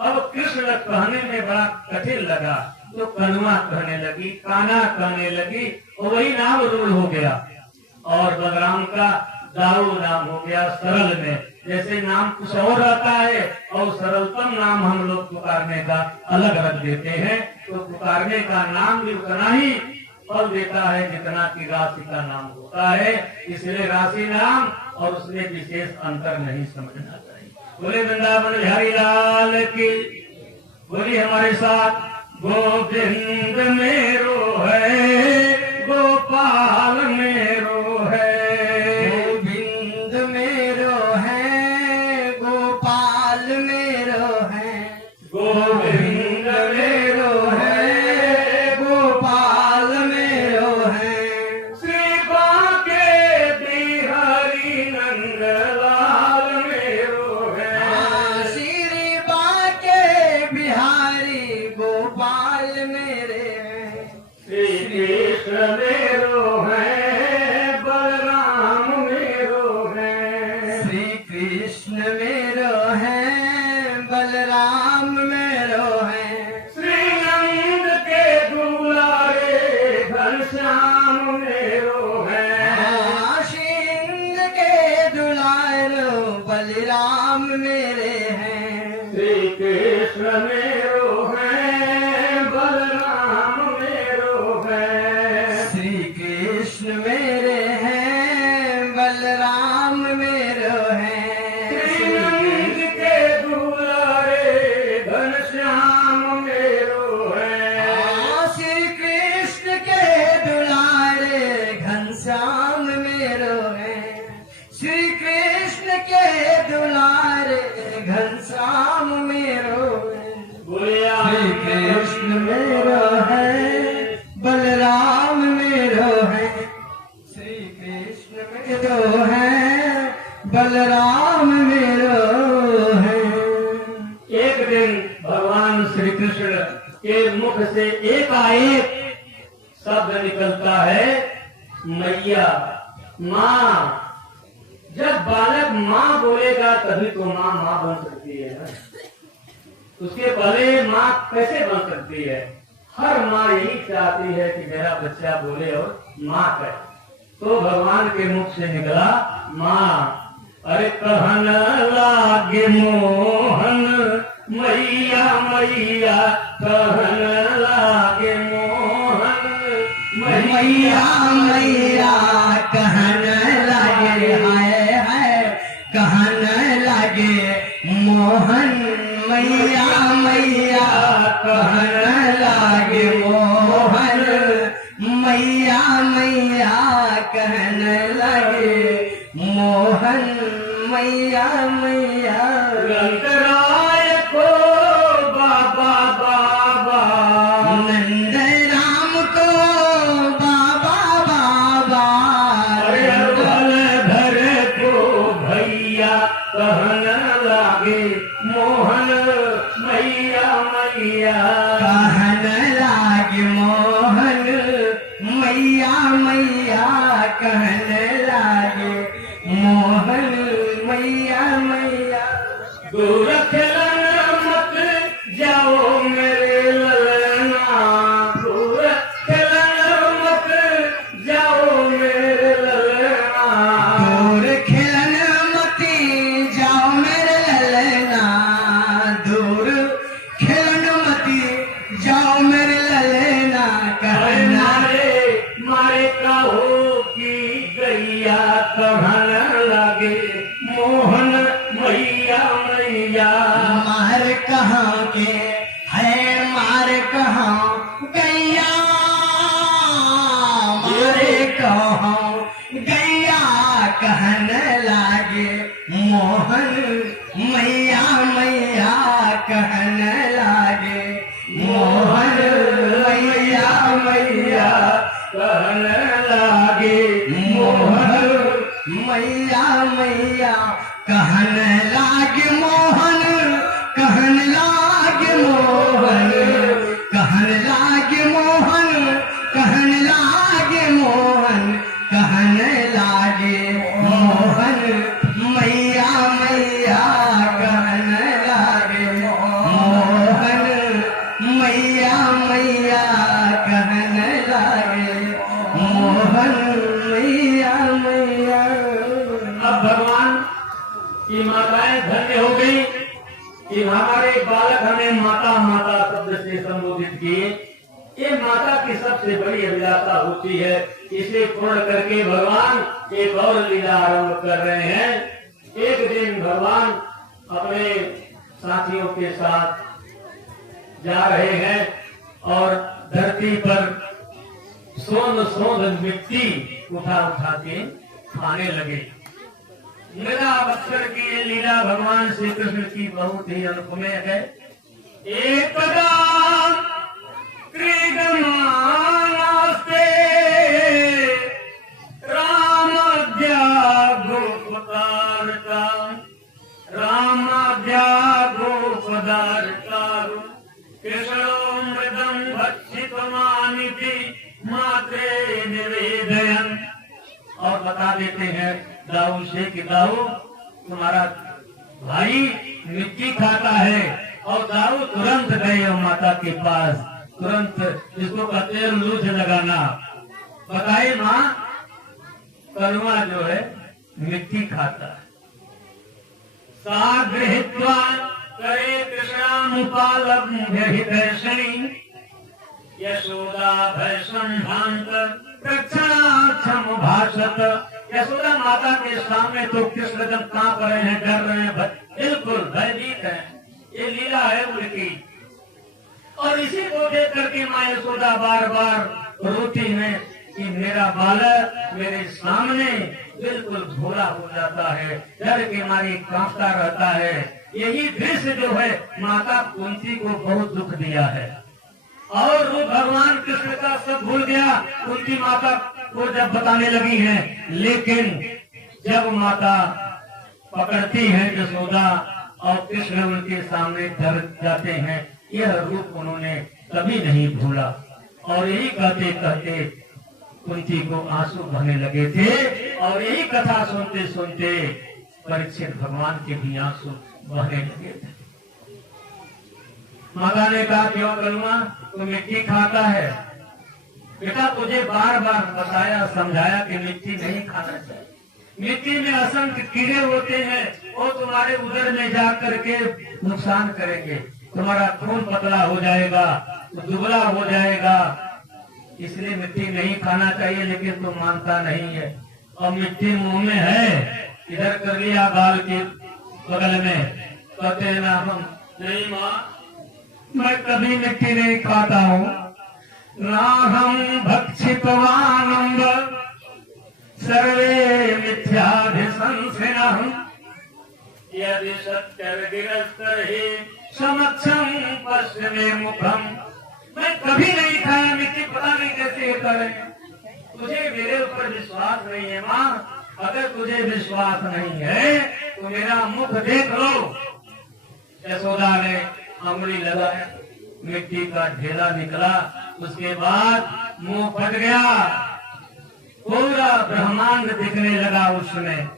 अब कृष्ण कहने में बड़ा कठिन लगा तो कनुआ कहने लगी, काना कहने लगी, और वही नाम रूढ़ हो गया। और बलराम का दाऊ नाम हो गया सरल में। जैसे नाम कुछ और रहता है और सरलतम नाम हम लोग पुकारने का अलग रख देते हैं, तो पुकारने का नाम भी उतना ही फल देता है जितना की राशि का नाम होता है। इसलिए राशि नाम और उसमें विशेष अंतर नहीं समझना चाहिए। बोले वृंदावन बिहारी लाल की, बोली हमारे साथ गोविंद मेरो है, गोपाल मेरो है, गोविंद मेरो है, गोपाल मेरो है, गोविंद मेरो है, गोपाल मेरो है, श्री बांके बिहारी नंदलाल मेरो है, श्री बांके बिहारी गोपाल मेरे हैं, श्री कृष्ण मेरो है, कृष्ण मेरो है, बलराम मेरो है। श्री कृष्ण मेरे हैं, बलराम मेरो है। श्रीनंद के दुलारे घनश्याम मेरो है। श्री कृष्ण के दुलारे घनश्याम मेरो है। श्री कृष्ण के दुलारे घनश्याम मेरो है। बोलिया श्री कृष्ण मेरो है, बलराम मेरो है। श्री कृष्ण मेरो है, बलराम मेरो है। एक दिन भगवान श्री कृष्ण के मुख से एकाएक शब्द निकलता है, मैया, माँ। जब बालक माँ बोलेगा तभी तो माँ माँ बन सकती है ना। उसके पहले माँ कैसे बन सकती है? हर माँ यही चाहती है कि मेरा बच्चा बोले और माँ कहे। तो भगवान के मुख से निकला माँ। अरे कहन लागे मोहन, मैया मैया कहन लागे मोहन, मैया मैया कहन लागे, हाय हाय कहन लागे मोहन। मैया मैया कहन लागे मोहन। मैया मैया कहन लागे मोहन। मैया मैया रंगराय को बाबा बाबा, नंद राम को बाबा बाबा। घर को भैया कहन लागे मोहन, मैया मैया कहन लागे मोहन। मैया मैया कहन लागे मोहन। मैया मैया दूर खेलन मत जाओ मेरे ललना, दूर खेलन मत जाओ मेरे ललना। दूर खेलन मती जाओ मेरे ललना। दूर खेलन मती जाओ मेरे ललना। कहन मारे मारे कहो की गैया कहन लागे मोहन, मैया मैया मार कहाँ के है, मार कहाँ गैया। मारे कहाँ गैया कहन लागे मोहन। मैया मैया कहन लागे मोहन। मैया मैया कहन लागे मोहन, मैया मैया कहन लागे मोहन। कहन लागे मोहन। कहन लागे मोहन। कहन लागे मोहन। कहन लागे मोहन। मैया मैया कहन लागे मोहन। मैया मैया कहन लागे मोहन। मैया मैया अब भगवान की माताएं धन्य हो गई कि हमारे बालक हमें माता माता शब्द से संबोधित किए। ये माता की सबसे बड़ी अभिलाषा होती है। इसे पूर्ण करके भगवान एक और लीला आरंभ कर रहे हैं। एक दिन भगवान अपने साथियों के साथ जा रहे हैं और धरती पर सोन सोन मिट्टी उठा उठा के खाने लगे। मृदा बत्सर की ये लीला भगवान श्री कृष्ण की बहुत ही अनुपमेय है। एकदा क्रीडमानास्ते रामाद्या गोपदारका, रामाद्या गोपदारका कृष्णो मृदं भक्षितमानिति मात्रे निवेदयन्। और बता देते हैं दाऊ से कि दाऊ तुम्हारा भाई मिट्टी खाता है। और दाऊ तुरंत गए और माता के पास, तुरंत जिसको कहते हैं लूझ लगाना। बताइए माँ, कलवा जो है मिट्टी खाता है। सा गृहीत्वा करे कृष्णानुपालभ्यहितर्षिणी यशोदा भय संभ्रांत प्रक्षणाक्षम भाषत। यशोदा माता के सामने तो कृष्ण जब कांप रहे हैं, डर रहे हैं, बिल्कुल भयभीत है। ये लीला है उनकी। और इसी को देख करके माँ यशोदा बार बार रोती है कि मेरा बालक मेरे सामने बिल्कुल भोला हो जाता है, डर के मारे कांपता रहता है। यही दृश्य जो है माता कुंती को बहुत दुख दिया है। और वो भगवान कृष्ण का सब भूल गया कुंती माता को जब बताने लगी है। लेकिन जब माता पकड़ती है यशोदा और कृष्ण उनके सामने डर जाते हैं, यह रूप उन्होंने कभी नहीं भूला। और यही कहते कहते कुंती को आंसू बहने लगे थे। और यही कथा सुनते सुनते परीक्षित भगवान के भी आंसू बहने लगे थे। माता ने कहा क्यों कलमा तू मिट्टी खाता है? बेटा तुझे बार बार बताया समझाया कि मिट्टी नहीं खाना चाहिए। मिट्टी में असंख्य कीड़े होते हैं, वो तुम्हारे उदर में जा करके नुकसान करेंगे, तुम्हारा खून पतला हो जाएगा, दुबला हो जाएगा। इसलिए मिट्टी नहीं खाना चाहिए। लेकिन तुम मानता नहीं है। और मिट्टी मुंह में है, इधर कर लिया गाल के बगल में, कहते हैं ना हम नहीं माँ मैं कभी मिट्टी नहीं खाता हूँ। ना हम भक्षितवानंद सर्वे मिथ्याभिशंसिनः यदि सत्यर्गिरस्तर्हि समक्षम पश्चिमे मुखम। मैं कभी नहीं खाया मिट्टी, पता नहीं कैसे करे। तुझे मेरे ऊपर विश्वास नहीं है माँ। अगर तुझे विश्वास नहीं है तो मेरा मुख देख लो। यशोदा ने अंगुली लगाया, मिट्टी का ढेला निकला। उसके बाद मुंह फट गया, पूरा ब्रह्मांड दिखने लगा उसमें।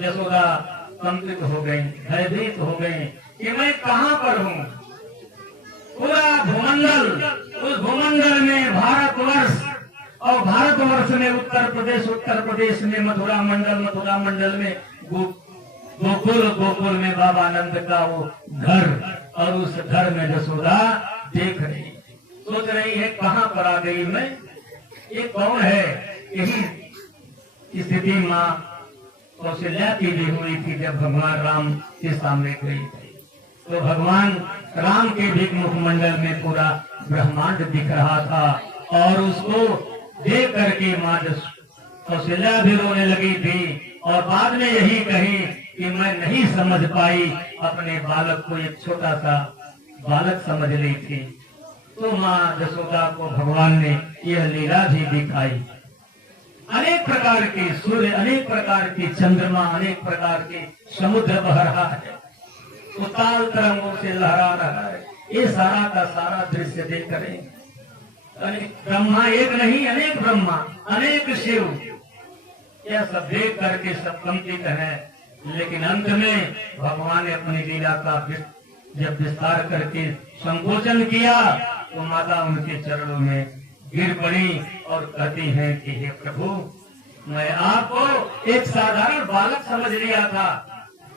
यशोदा कंपित हो गई, भयभीत हो गई कि मैं कहाँ पर हूँ। पूरा भूमंडल, उस भूमंडल में भारतवर्ष, और भारतवर्ष में उत्तर प्रदेश में मथुरा मंडल में गोकुल में बाबा नंद का वो घर। और उस घर में यशोदा देख रही, सोच रही है कहाँ पर आ गई मैं, ये कौन है। यही स्थिति माँ कौशल्या की भी हुई थी जब भगवान राम के सामने गई थी। तो भगवान राम के भी मुखमंडल में पूरा ब्रह्मांड दिख रहा था। और उसको देख करके माँ कौशल्या भी रोने लगी थी। और बाद में यही कही कि मैं नहीं समझ पाई, अपने बालक को एक छोटा सा बालक समझ ली थी। तो माँ यशोदा को भगवान ने यह लीला भी दिखाई। अनेक प्रकार के सूर्य, अनेक प्रकार की चंद्रमा, अनेक प्रकार के समुद्र बह रहा है, उताल तरंगों से लहरा रहा है। ये सारा का सारा दृश्य देख कर अनेक ब्रह्मा, एक नहीं अनेक ब्रह्मा, अनेक शिव, यह सब देख करके सब कंपित है। लेकिन अंत में भगवान ने अपनी लीला का जब विस्तार करके संकोचन किया तो माता उनके चरणों में गिर पड़ी और कहती है कि हे प्रभु, मैं आपको एक साधारण बालक समझ लिया था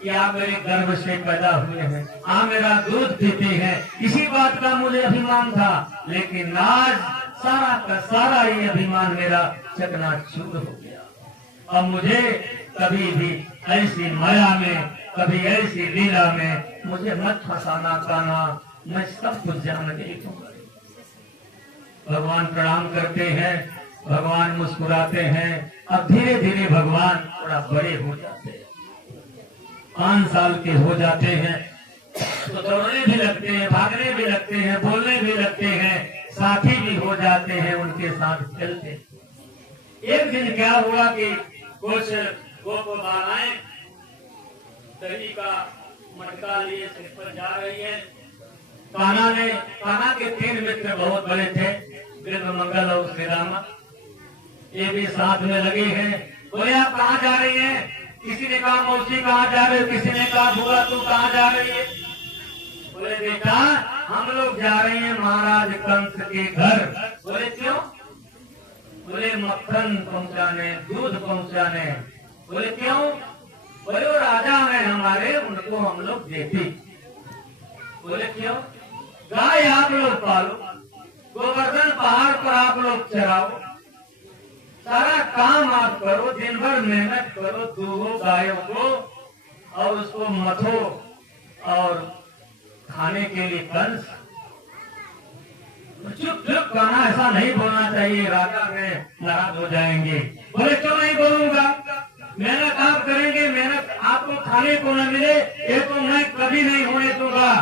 कि आप मेरे गर्भ से पैदा हुए हैं, आप मेरा दूध पीते हैं, इसी बात का मुझे अभिमान था। लेकिन आज सारा का सारा ये अभिमान मेरा चकनाचूर हो गया। अब मुझे कभी भी ऐसी माया में, कभी ऐसी लीला में मुझे मत फंसाना काना, मैं सब कुछ जान गई हूँ। भगवान प्रणाम करते हैं, भगवान मुस्कुराते हैं। अब धीरे धीरे भगवान थोड़ा बड़े हो जाते हैं, 5 साल के हो जाते हैं तो दौड़ने भी लगते हैं, भागने भी लगते हैं, बोलने भी लगते हैं, साथी भी हो जाते हैं, उनके साथ चलते। एक दिन क्या हुआ कि कुछ गोपबालाएं दही का मटका लिए सिर पर जा रही है। कान्हा के 3 मित्र बहुत बड़े थे, बिल्वमंगल और श्री राम, ये भी साथ में लगे हैं। बोले आप कहाँ जा रही हैं? किसी ने कहा मौसी कहाँ जा रहे हो, किसी ने कहा बुआ तू कहाँ जा रही है? बोले बेटा हम लोग जा रहे हैं महाराज कंस के घर। बोले क्यों? बोले मक्खन पहुँचाने, दूध पहुँचाने। बोले क्यों? बोले वो राजा है हमारे, उनको हम लोग देते। बोले क्यों? गाय आप लोग पालो, गोवर्धन पहाड़ पर आप लोग चराओ, सारा काम आप करो, दिन भर मेहनत करो, दूधो गायों को और उसको मथो और खाने के लिए कंस। चुप चुप कहना, ऐसा नहीं बोलना चाहिए, राजा में नाराज हो जाएंगे। बोले क्यों नहीं बोलूंगा? मेहनत आप करेंगे, मेहनत आपको खाने को न मिले ये तो मैं कभी नहीं होने दूंगा।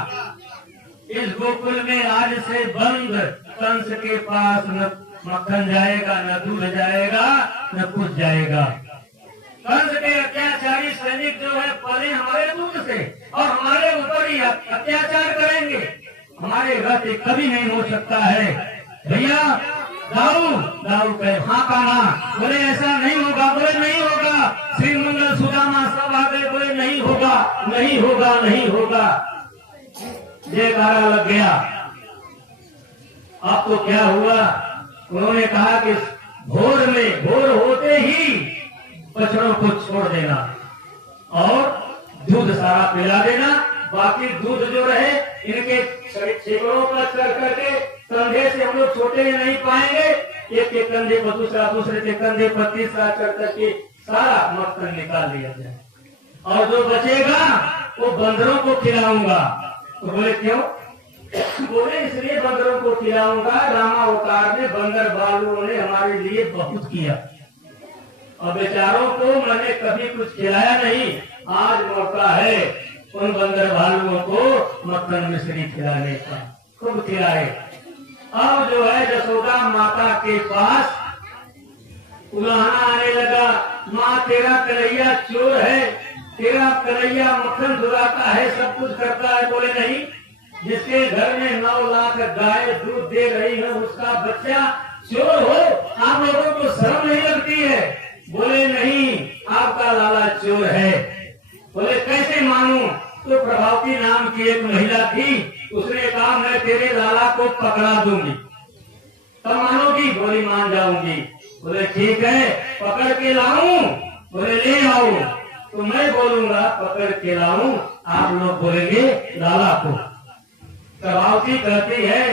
इस गोकुल में आज से बंद, कंस के पास न मक्खन जाएगा, न दूध जाएगा, न कुछ जाएगा। कंस के अत्याचारी सैनिक जो है पले हमारे दूध से और हमारे ऊपर ही अत्याचार करेंगे, हमारे रहते कभी नहीं हो सकता है। भैया दाऊ दाऊ कहे हाँ कहा, बोले ऐसा नहीं होगा, बोले नहीं होगा। श्री मंगल सुदामा सब आ गए, बोले नहीं होगा, नहीं होगा, नहीं होगा। जयकारा लग गया। अब तो क्या हुआ? उन्होंने कहा कि भोर होते ही बछड़ों को छोड़ देना और दूध सारा पिला देना, बाकी दूध जो रहे इनके छेकड़ों पर कर करके कंधे से हम लोग छोटे नहीं पाएंगे, एक के कंधे पर दूसरा, दूसरे के कंधे पर तीसरा कर करके सारा मक्खन निकाल लिया जाए और जो बचेगा वो बंदरों को खिलाऊंगा। तो बोले क्यों? बोले इसलिए बंदरों को खिलाऊंगा, रामावतार ने बंदर बालुओं ने हमारे लिए बहुत किया और बेचारों को मैंने कभी कुछ खिलाया नहीं। आज मौका है उन बंदर भालुओं को मक्खन मिश्री खिलाने का, खूब खिलाए। अब जो है यशोदा माता के पास उलाहना आने लगा, माँ तेरा कन्हैया चोर है, तेरा कन्हैया मक्खन चुराता है, सब कुछ करता है। बोले नहीं, जिसके घर में 9 लाख गाय दूध दे रही है उसका बच्चा चोर हो, आप लोगों को शर्म नहीं लगती है? बोले नहीं, आपका लाला चोर है। बोले कैसे मानूं? तो प्रभावती नाम की एक महिला थी, उसने कहा मैं तेरे लाला को पकड़ा दूंगी, तब मानोगी? बोली मान जाऊंगी। बोले ठीक है, पकड़ के लाऊं? बोले ले आओ। तो मैं बोलूंगा पकड़ के लाऊं, आप लोग बोलेंगे लाला को। प्रभावती कहती है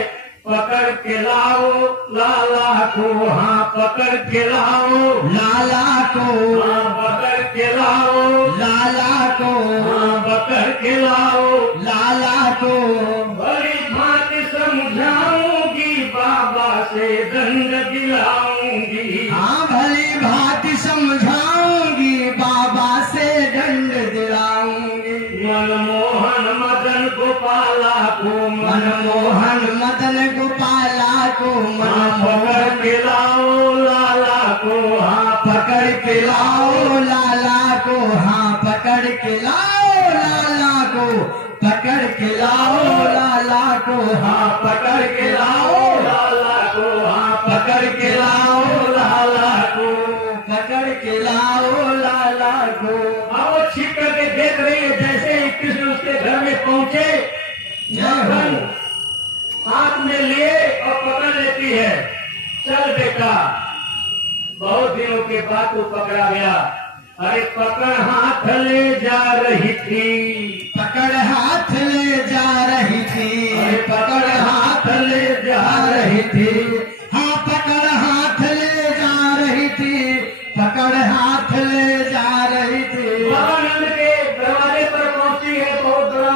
पकड़ के लाओ लाला को, हाँ पकड़ के लाओ लाला को, हाँ पकड़ के लाओ लाला को, हाँ पकड़ के लाओ लाला को। बड़ी भांति समझाऊंगी, बाबा से दंड दिलाऊंगी। हाँ भली भांति समझाऊंगी, बाबा से दंड दिलाऊंगी। मनमोहन मदन गोपाला को, मनमोहन मदन गोपाला को, पकड़ के लाओ लाला को, हाँ पकड़ के लाओ लाला को, हाँ पकड़ के लाओ लाला को, पकड़ के लाओ लाला को, हाँ पकड़ के लाओ लाला को, हाँ पकड़ के लाओ लाला को, पकड़ के लाओ लाला को। अब वो छिप करके देख रही है, जैसे ही कृष्ण उसके घर में पहुंचे मक्खन हाथ में लिए और पकड़ लेती है। चल बेटा, बहुत दिनों के बाद तू पकड़ा गया। अरे पकड़ हाथ ले जा रही थी, पकड़ हाथ ले जा रही थी, अरे पकड़ हाथ ले जा रही थी। हाँ पकड़ हाथ ले जा रही थी, पकड़ हाथ ले जा रही थी। बाबा नंद के दरवाजे पर पहुंची है, बहुत बड़ा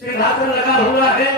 सिंहासन लगा हुआ है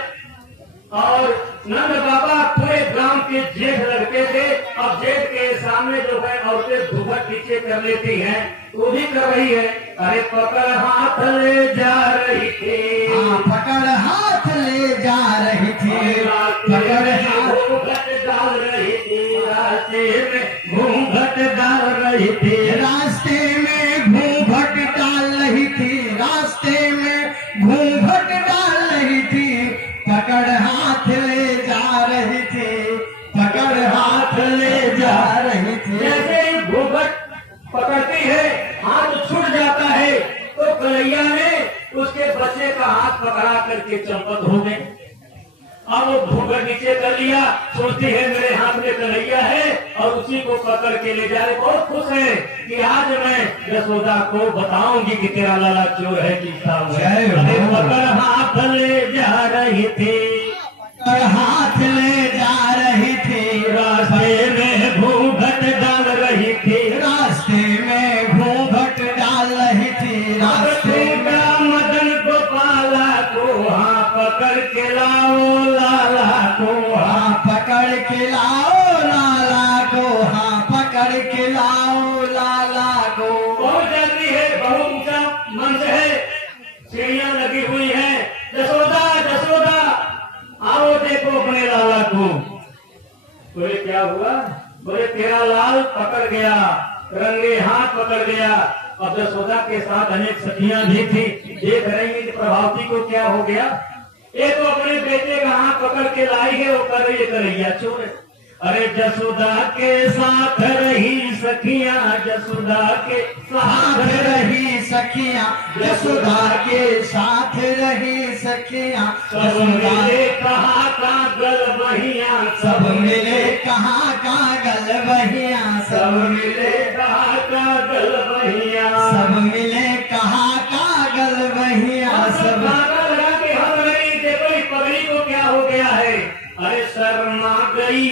और नंद बाबा पूरे ग्राम के जेठ लगते थे। अब जेठ के सामने जो है औरतें घूंघट नीचे कर लेती हैं, वो भी कर रही है। अरे पकड़ हाथ ले जा रही थी, हाँ पकड़ हाथ ले जा रही थी, पकड़ हाथ घूंघट डाल रही थी, रास्ते में घूंघट डाल रही थी, रास्ते में घूंघट डाल रही थी, रास्ते में घूंघट डाल रही थी। पकड़ हाथ ले जा रही थी, पकड़ हाथ ले जा रही थी। जैसे ही घूंघट पकड़ती है हाथ छूट जाता है, तो कन्हैया ने उसके बच्चे का हाथ पकड़ा करके चंपत हो गए। अब वो घूंघट नीचे कर लिया, सोचती है मेरे हाथ में कन्हैया है और उसी को पकड़ के ले जा रही। बहुत खुश है कि आज मैं यशोदा को बताऊंगी कि तेरा लाला चोर है कि साहब है। जय हो। अरे पकड़ हाथ ले जा रही थी, और हाथ ले जा रही थी, रास्ते में घूंघट डाल रही थी, रास्ते में घूंघट डाल रही थी, रास्ते में मदन गोपाला को हाँ पकड़ के लाओ लाला को हाँ पकड़ के लाओ लाला को, हाँ पकड़ के लाओ लाला को। बहुत जल्दी है, बहुत ऊंचा मंच है, सीढ़ियां लगी हुई है। यशोदा यशोदा आओ देखो अपने लाला को। बोले क्या हुआ? बोले तेरा लाल पकड़ गया, रंगे हाथ पकड़ गया। अब यशोदा के साथ अनेक सखियां भी थी, देख रही कि प्रभावती को क्या हो गया। ये तो अपने बेटे का हाथ पकड़ के लाई है, वो कर रही कन्हैया चोर है। अरे यशोदा के साथ रही सखियां, यशोदा के साथ रही सखियां, यशोदा के साथ रही सखियां, सब मिले कहा कागल बहिया, सब मिले कहा कागल बहिया, सब मिले कहा कागल बहिया, सब मिले कहा कागल बहिया, सब धागा लगा के हंस रही। देखो इस पगड़ी को क्या हो गया है। अरे शर्मा गई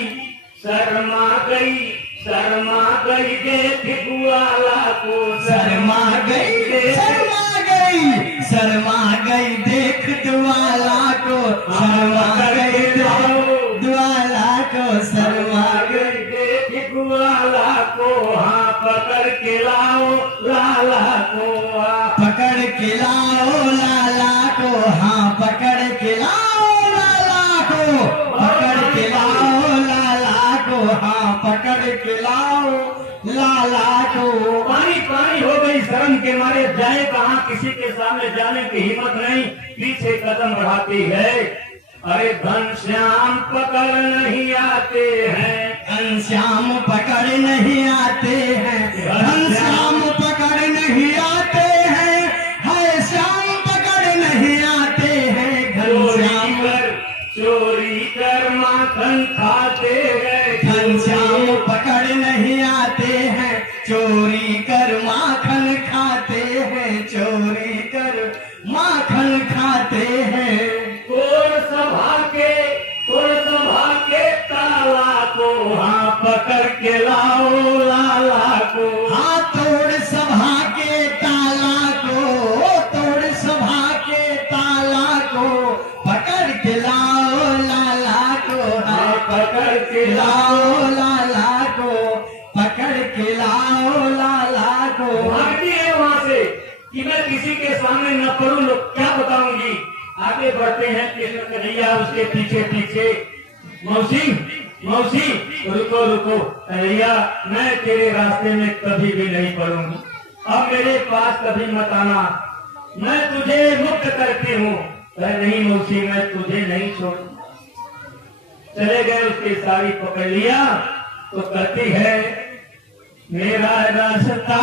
शर्मा गई शर्मा गई देख ग्वाला को, शर्मा गई शर्मा गई शर्मा गई देख द्वाला को, शर्मा गई द्वाला को, शर्मा गई देख ग्वाला को हाँ पकड़ के लाओ लाला को, पकड़ के लाओ लाला को, हाँ पकड़ के लाओ लाला को, पकड़ के लाओ लाला को, हाँ पकड़ के लाओ लाला को। पानी पानी हो गई शर्म के मारे, जाए कहाँ, किसी के सामने जाने की हिम्मत नहीं, पीछे कदम बढ़ाती है। अरे घनश्याम पकड़ नहीं आते हैं, घनश्याम पकड़ नहीं आते हैं, घनश्याम पकड़ नहीं आते हैं, है श्याम पकड़ नहीं आते हैं, घनश्याम चोरी कर माखन खाते हैं, घनश्याम पकड़ नहीं आते हैं, चोरी कर माखन खाते हैं, चोरी कर माखन खाते हैं। तोड़ सभा के ताला को हाँ पकड़ के लाओ लाला को, हाँ तोड़ सभा के ताला को, तोड़ सभा के ताला को, पकड़ के लाओ लाला को, हाँ पकड़ के लाओ लाला को, पकड़ के लाओ लाला को। भागती है वहाँ से कि मैं किसी के सामने न पढ़ूं, लोग क्या बताऊंगी। आगे बढ़ते हैं कृष्ण कन्हैया उसके पीछे पीछे। मौसी मौसी रुको रुको कन्हैया, मैं तेरे रास्ते में कभी भी नहीं पड़ूंगी, अब मेरे पास कभी मत आना, मैं तुझे मुक्त करती हूँ। नहीं मौसी मैं तुझे नहीं छोड़। चले गए, उसकी साड़ी पकड़ लिया तो कहती है मेरा रास्ता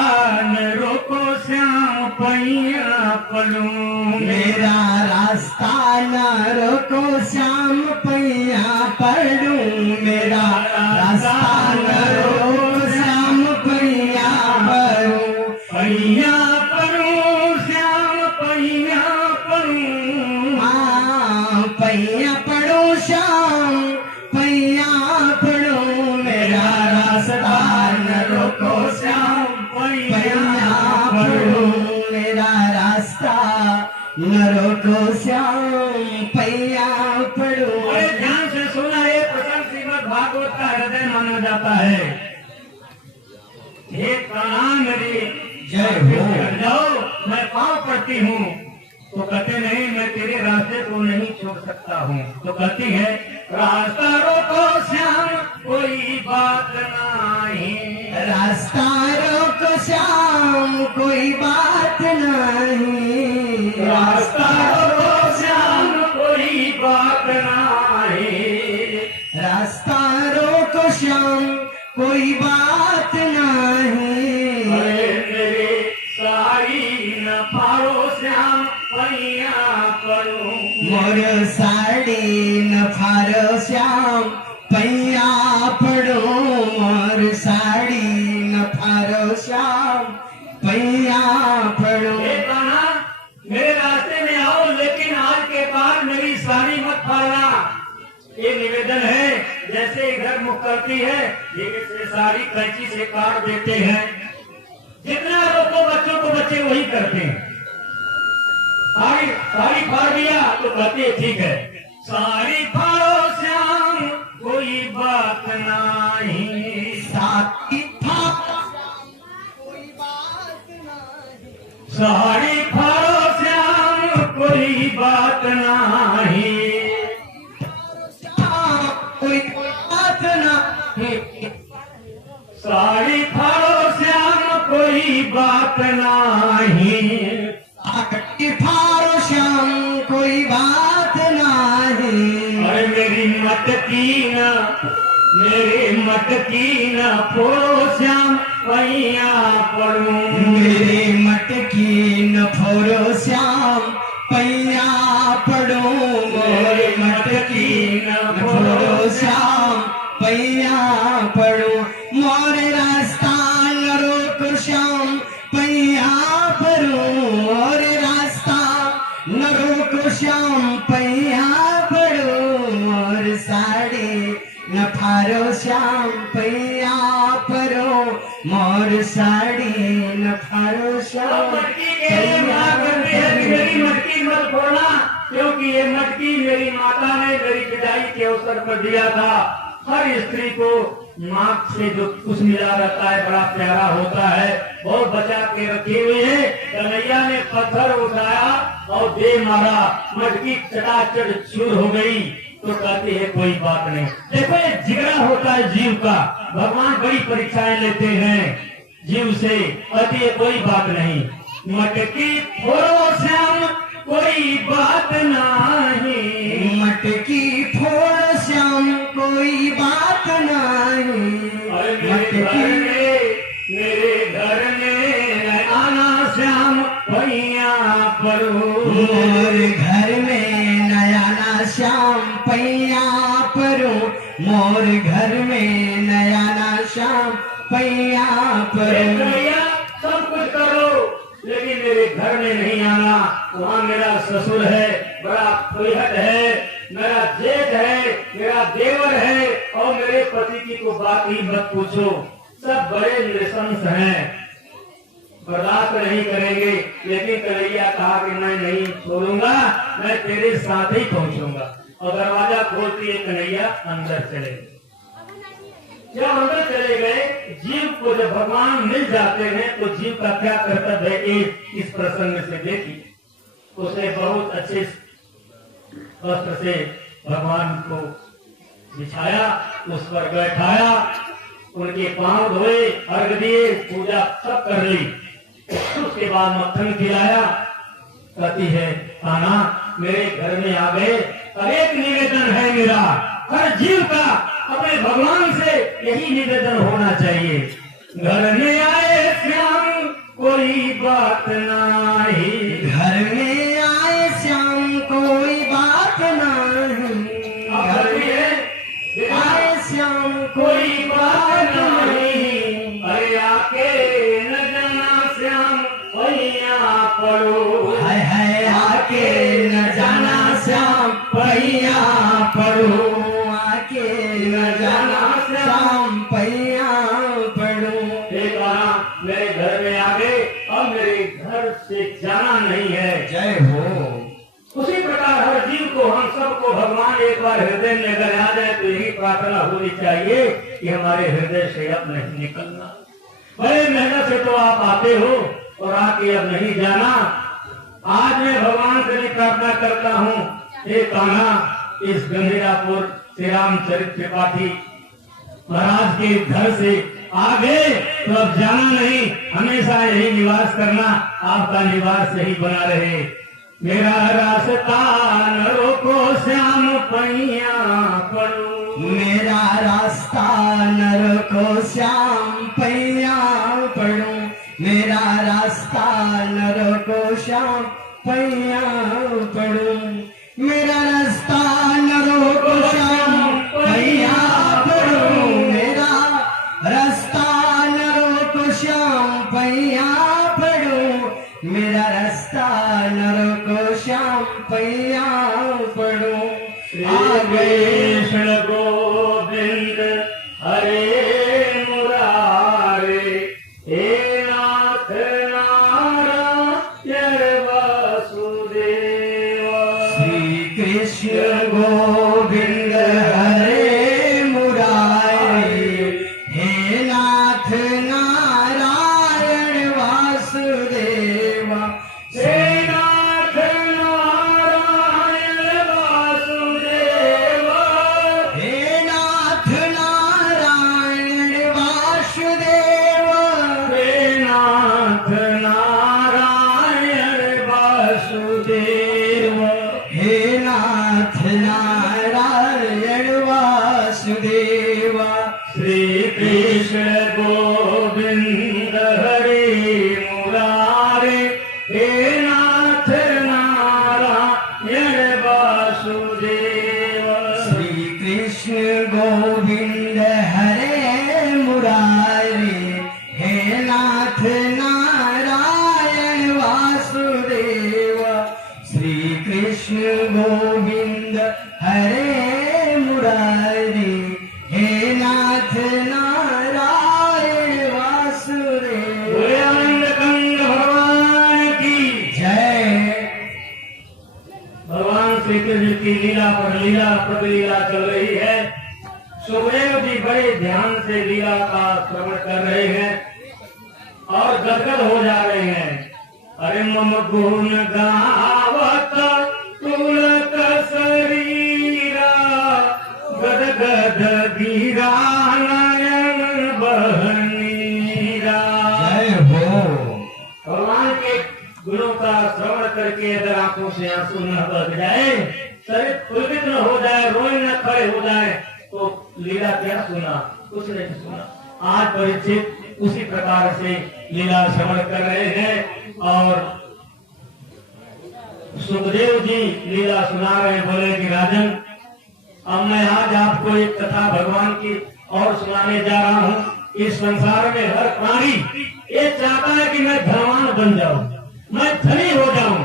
न रोको श्याम पैया पड़ूं, मेरा रास्ता न रोको श्याम पैया पड़ूं, मेरा रास्ता न रोको श्याम पैया पड़ूं, पैया पड़ूं श्याम पैया पड़ूं, हाँ पैया पड़ूं श्याम पैया पड़ूं, मेरा रास्ता न रोको श्याम पैया पड़ूं, मेरा रास्ता न रोको श्याम पैया पड़ूं। बड़े ध्यान से सुना, ये प्रसंग श्रीमद् भागवत का हृदय माना जाता है। हे प्रणाम मेरी जय हो। जाओ, मैं पाँव पड़ती हूँ। तो कहते नहीं मैं तेरे रास्ते को नहीं छोड़ सकता हूँ। तो कहती है रास्ता रोको श्याम कोई बात नहीं, रास्ता रोको श्याम कोई बात नहीं, रास्ता रोको श्याम कोई बात नहीं, रास्ता रोको श्याम कोई बात नहीं। अरे मेरे साड़ी न फाड़ो श्याम पैया पड़ूं, मोर साड़ी न फारो श्याम पैया पैया पड़ो। हे कान्हा, मेरे रास्ते में आओ, लेकिन आज के बाद मेरी साड़ी मत फाड़ना। ये निवेदन है। जैसे घर मुख करती है, ये से साड़ी कैंची से काट देते हैं। जितना रोको बच्चों को, बच्चे वही करते हैं। साड़ी फाड़ दिया तो कहते हैं ठीक है, साड़ी फाड़ो श्याम कोई बात नहीं, साड़ी फाड़ो कोई बात नहीं, साड़ी फाड़ो श्याम कोई बात नहीं, कोई बात नहीं, साड़ी फाड़ो श्याम कोई बात नहीं, साड़ी फाड़ो श्याम कोई बात नहीं। अरे मेरी मटकी न फोड़ो श्याम पैया पड़ू, मेरी मटकी न फोड़ो श्याम पैया पड़ो, मेरी मटकी न फोड़ो श्याम पैया पड़ो, मोर रास्ता न रोको श्याम पैया पड़ो, मोर रास्ता न रोको श्याम पैया पड़ो, मोर साड़ी न फाड़ो श्याम पैया पड़ो, मोर साड़ी न फाड़ो श्याम मटकी के लिए मना करते हैं कि मेरी मटकी मत फोड़ना, क्योंकि ये मटकी मेरी माता ने मेरी विदाई के अवसर पर दिया था। हर स्त्री को नाक से जो कुछ मिला रहता है बड़ा प्यारा होता है, बहुत बचा के रखी हुई है। कन्हैया ने पत्थर उठाया और दे मारा, मटकी चटाचट चूर हो गई। तो कहती है कोई बात नहीं। देखो ये जिगरा होता है जीव का, भगवान बड़ी परीक्षाएं लेते हैं जीव से। कहती है कोई बात नहीं, मटकी फोड़ो श्याम कोई बात नहीं, मटकी फोड़ श्याम कोई बात नहीं, मेरे घर में आना श्याम पैया पड़ो, मोर घर में नयाना श्याम पैया पड़ो, मोर घर में नयाना श्याम पैया पड़ो। सब कुछ करो, लेकिन मेरे घर में नहीं आना। वहाँ मेरा ससुर है, बड़ा फुलहट है, मेरा जेठ है, मेरा देवर है, और मेरे पति की तो बात ही मत पूछो। सब बड़े नृशंस हैं, बर्दाश्त नहीं करेंगे। लेकिन कन्हैया कहा कि मैं नहीं छोड़ूंगा, मैं तेरे साथ ही पहुंचूंगा। और दरवाजा खोलती है कन्हैया, अंदर चले गए। जब अंदर चले गए, जीव को जब भगवान मिल जाते हैं तो जीव का क्या कर्तव्य है, इस प्रसंग से देखिए। उसे बहुत अच्छे वस्त्र से भगवान को बिछाया, उस पर बैठाया, उनके पांव धोए, अर्घ दिए, पूजा सब कर ली। उसके बाद मक्खन खिलाया। कहती है खाना मेरे घर में आ गए, अनेक निवेदन है मेरा, हर जीव का अपने भगवान से यही निवेदन होना चाहिए। घर में आए श्याम कोई बात नहीं, घर में आए श्याम कोई बात नहीं, घर में आए श्याम कोई बात नहीं, अरे आके न जाना श्याम पैया पड़ो, है आके न जाना श्याम पैया पड़ो, आके न जाना श्याम पैया पड़ो। मेरे घर में आ गए, अब मेरे घर से जाना नहीं है। जय हो। उसी प्रकार हर जीव को, हम सबको भगवान एक बार हृदय में अगर आ जाए तो यही प्रार्थना होनी चाहिए कि हमारे हृदय से अब नहीं निकलना। बड़े मेहनत से तो आप आते हो और आके अब नहीं जाना। आज मैं भगवान से भी प्रार्थना करता हूँ, हे कान्हा, इस गंभीरापुर श्री रामचरित्र त्रिपाठी महाराज के घर से आ गए तो अब जाना नहीं, हमेशा यही निवास करना, आपका निवास यही बना रहे। मेरा रास्ता न रोको श्याम पैया पड़ो, मेरा रास्ता न रोको श्याम पैया पड़ो, मेरा रास्ता न रोको श्याम पैया पड़ो, मेरा रास्ता न रोको श्याम पैया पड़ो, मेरा रास्ता न रोको श्याम पैया पड़ो। पैया पड़ो। कृष्ण गोविंद हरे मुरारे, हे नाथ नारायण वासुदेव। श्री कृष्ण गोविंद हरे मुरारे, हे नाथ नारायण वासुदेव। हे नाथ नारायण वासुदेव, हे नाथ नारायण वासुदेव। हे नाथ नारायण वासुदेव। हे नाथ नारायण वासुदेव। श्री कृष्ण गोविंद हरे मुरारे, हे नाथ नारायण वासुदेव। श्री कृष्ण गोविंद हरे मुरारे, हे नाथ नारायण वासुदेव। श्री कृष्ण गोविंद हरे मुरारे, हे नाथ नारायण वासुदेव। बोले आनंद कंद भगवान की। जय। भगवान श्री कृष्ण की लीला पर लीला प्रतिलीला चल रही है। सुखदेव जी बड़े ध्यान से लीला का श्रवण कर रहे हैं और गदगद हो जा रहे हैं। अरे मम गुण गावत तुलक शरीरा, गद गद गिरा नयन बहनीरा। जय हो। भगवान के गुणों का श्रवण करके अगर आंखों से आंसू न बह जाए, शरीर पुलकित न हो जाए, रोए न खड़े हो जाए, तो लीला क्या सुना? कुछ नहीं सुना। आज परीक्षित उसी प्रकार से लीला श्रवण कर रहे हैं और सुखदेव जी लीला सुना रहे हैं। बोले कि राजन, अब मैं आज आपको एक कथा भगवान की और सुनाने जा रहा हूँ। इस संसार में हर प्राणी ये चाहता है कि मैं धनवान बन जाऊं, मैं धनी हो जाऊं,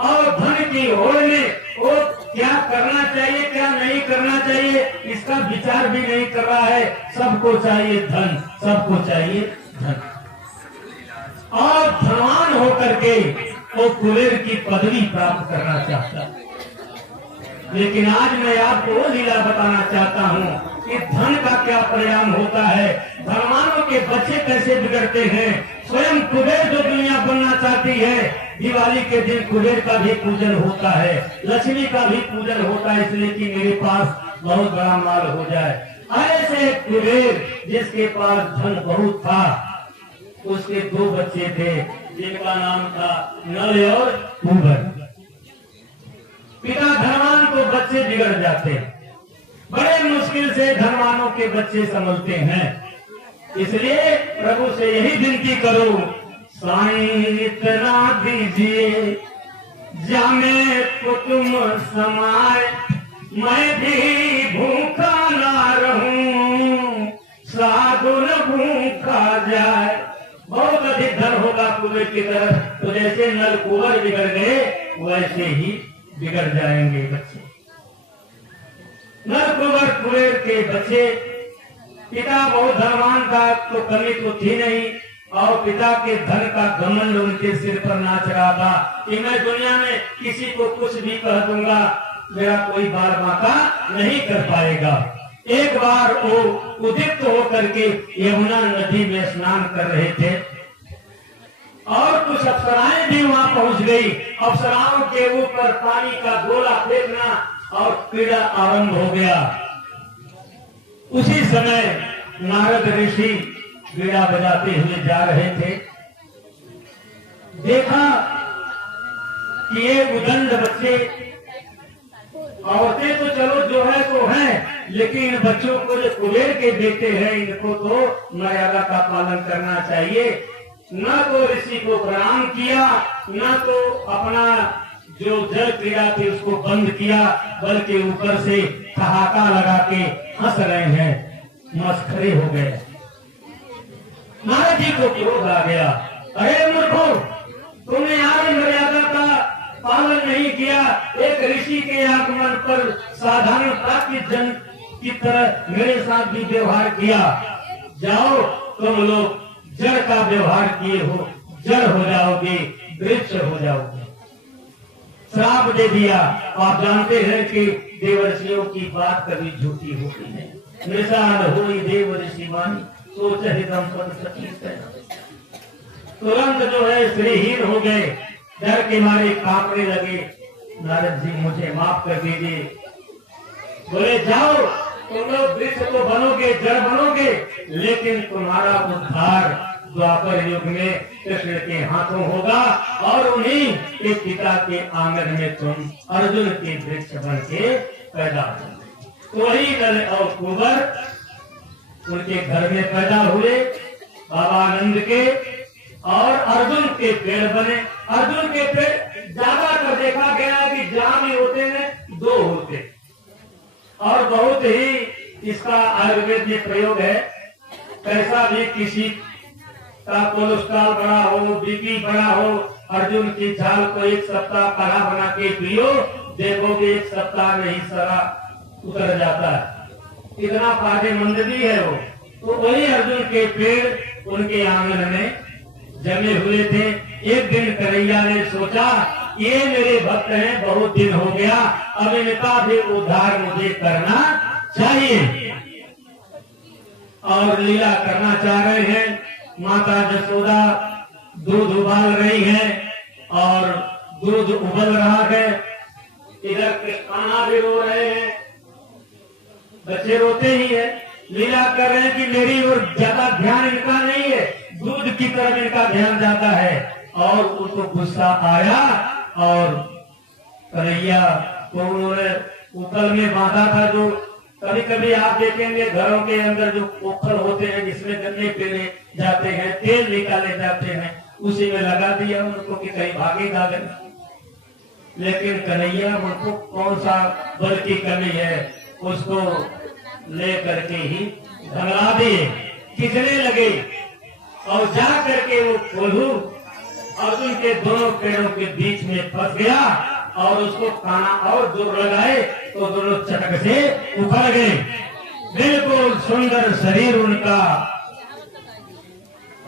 और धन की होड़ में वो क्या करना चाहिए क्या नहीं करना चाहिए इसका विचार भी नहीं कर रहा है। सबको चाहिए धन, सबको चाहिए धन, और धनवान होकर के वो कुबेर की पदवी प्राप्त करना चाहता है। लेकिन आज मैं आपको वो लीला बताना चाहता हूँ कि धन का क्या परिणाम होता है, धनवानों के बच्चे कैसे बिगड़ते हैं। स्वयं कुबेर जो दुनिया बनना चाहती है, दिवाली के दिन कुबेर का भी पूजन होता है, लक्ष्मी का भी पूजन होता है, इसलिए कि मेरे पास बहुत बड़ा माल हो जाए। ऐसे कुबेर जिसके पास धन बहुत था, उसके 2 बच्चे थे जिनका नाम था नल और कुंवर। पिता धनवान को बच्चे बिगड़ जाते, बड़े मुश्किल से धनवानों के बच्चे समझते हैं। इसलिए प्रभु से यही विनती करो, साईं इतना दीजिए जामे को तुम समाए, मैं भी भूखा ना रहूं, साधु न भूखा जाए। बहुत अधिक धन होगा कुबेर की तरफ, तो जैसे नल कुंवर बिगड़ गए वैसे ही बिगड़ जाएंगे बच्चे। नल कुंवर कुबेर के बच्चे, पिता बहुत धनवान था तो कमी तो थी नहीं, और पिता के धन का घमंड उनके सिर पर नाच रहा था कि मैं दुनिया में किसी को कुछ भी कह दूंगा, मेरा कोई बाल बांका नहीं कर पाएगा। एक बार वो उदित होकर के यमुना नदी में स्नान कर रहे थे और कुछ अप्सराएं भी वहां पहुंच गई। अप्सराओं के ऊपर पानी का गोला फेंकना और क्रीड़ा आरंभ हो गया। उसी समय नारद ऋषि वीणा बजाते हुए जा रहे थे। देखा कि ये उदंड बच्चे, औरतें तो चलो जो है तो है, लेकिन इन बच्चों को जो कुबेर के बेटे हैं इनको तो मर्यादा का पालन करना चाहिए। न तो ऋषि को प्रणाम किया, न तो अपना जो जल क्रीड़ा थी उसको बंद किया, बल्कि ऊपर से ठहाका लगा के हंस रहे हैं, मस्खरे हो गए। नारद जी को क्रोध आ गया, अरे मूर्खों, तुमने आज मर्यादा का पालन नहीं किया, किसी के आगमन पर साधारणता की जन की तरह मेरे साथ भी व्यवहार किया। जाओ, तुम लोग जड़ का व्यवहार किए हो, जड़ हो जाओगे, वृक्ष हो जाओगे। श्राप दे दिया। आप जानते हैं कि देवर्षियों की बात कभी झूठी होती है। निशान हुई देव ऋषि वाणी, सोच हितम पद सती है। तुरंत जो है श्रीहीन हो गए, डर के मारे कांपने लगे। नारद जी मुझे माफ कर दीजिए। बोले जाओ, तुम लोग वृक्ष तो बनोगे, जड़ बनोगे, लेकिन तुम्हारा उद्धार द्वापर युग में कृष्ण के हाथों होगा और उन्हीं के पिता के आंगन में तुम अर्जुन के वृक्ष बन के पैदा होंगे। वही नल और कुंवर उनके घर में पैदा हुए, बाबा आनंद के, और अर्जुन के पेड़ बने। अर्जुन के पेड़ ज्यादातर देखा गया कि जहां भी होते हैं दो होते, और बहुत ही इसका आयुर्वेद में प्रयोग है। कैसा भी किसी का कोलेस्ट्रॉल बड़ा हो, बीपी बड़ा हो, अर्जुन की छाल को एक सप्ताह काढ़ा बना के पियो, देखोगे एक सप्ताह में ही सारा उतर जाता है। इतना फायदेमंद भी है वो। तो वही अर्जुन के पेड़ उनके आंगन में जमे हुए थे। एक दिन कन्हैया ने सोचा, ये मेरे भक्त हैं, बहुत दिन हो गया, अब इनका भी उद्धार मुझे करना चाहिए, और लीला करना चाह रहे हैं। माता जसोदा दूध उबाल रही है और दूध उबल रहा है। इधर कृष्णा भी रो रहे हैं, बच्चे रोते ही है, लीला कर रहे हैं कि मेरी ओर ज्यादा ध्यान इनका नहीं है, दूध की तरफ इनका ध्यान जाता है। और उनको गुस्सा आया और कन्हैया को उन्होंने ऊपर में बांधा था। जो कभी कभी आप देखेंगे घरों के अंदर जो पोखर होते हैं जिसमें गन्ने पेरे जाते हैं, तेल निकाले जाते हैं, उसी में लगा दिया उनको कि कहीं भागेगा नहीं। लेकिन कन्हैया उनको कौन सा बल की कमी है, उसको ले करके ही धमला दिए, खींचने लगे, और जा करके वो कोल्हू अर्जुन के दोनों पेड़ों के बीच में फंस गया, और उसको काना और जोर लगाए तो दोनों चटक से उखड़ गए। बिल्कुल सुंदर शरीर उनका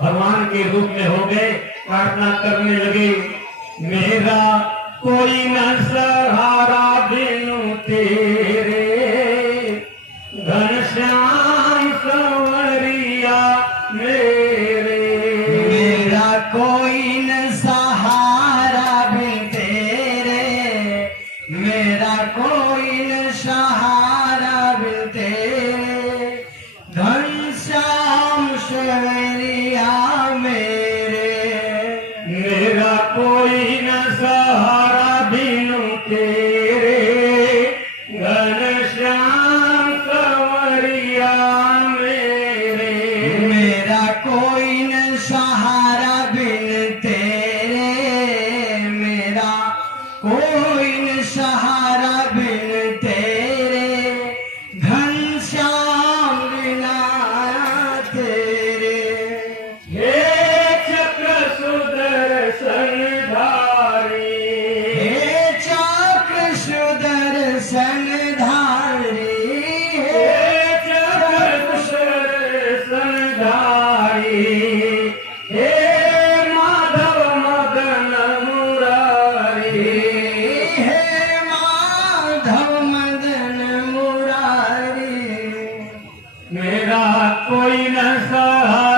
भगवान के रूप में हो गए। प्रार्थना करने लगे, मेरा कोई न सहारा बिनु तेरे, घनश्याम संवरिया मेरे। मेरा कोई न सहारा बिन तेरे, मेरा कोई न सहारा बिन तेरे, घनश्याम संवरिया मेरे। मेरा कोई न सहारा बिनु तेरे, घनश्याम संवरिया मेरे। मेरा कोई न सहारा बिन तेरे, मेरा कोई न सहारा बिन तेरे, घनश्याम बिना तेरे। हे चक्र सुदर्शन धारी, हे चक्र सुदर्शन धारी, हे चक्र सुदर्शन धारी, हे माधव मदन मुरारी। हे माधव मदन मुरारी। मेरा कोई न सहारा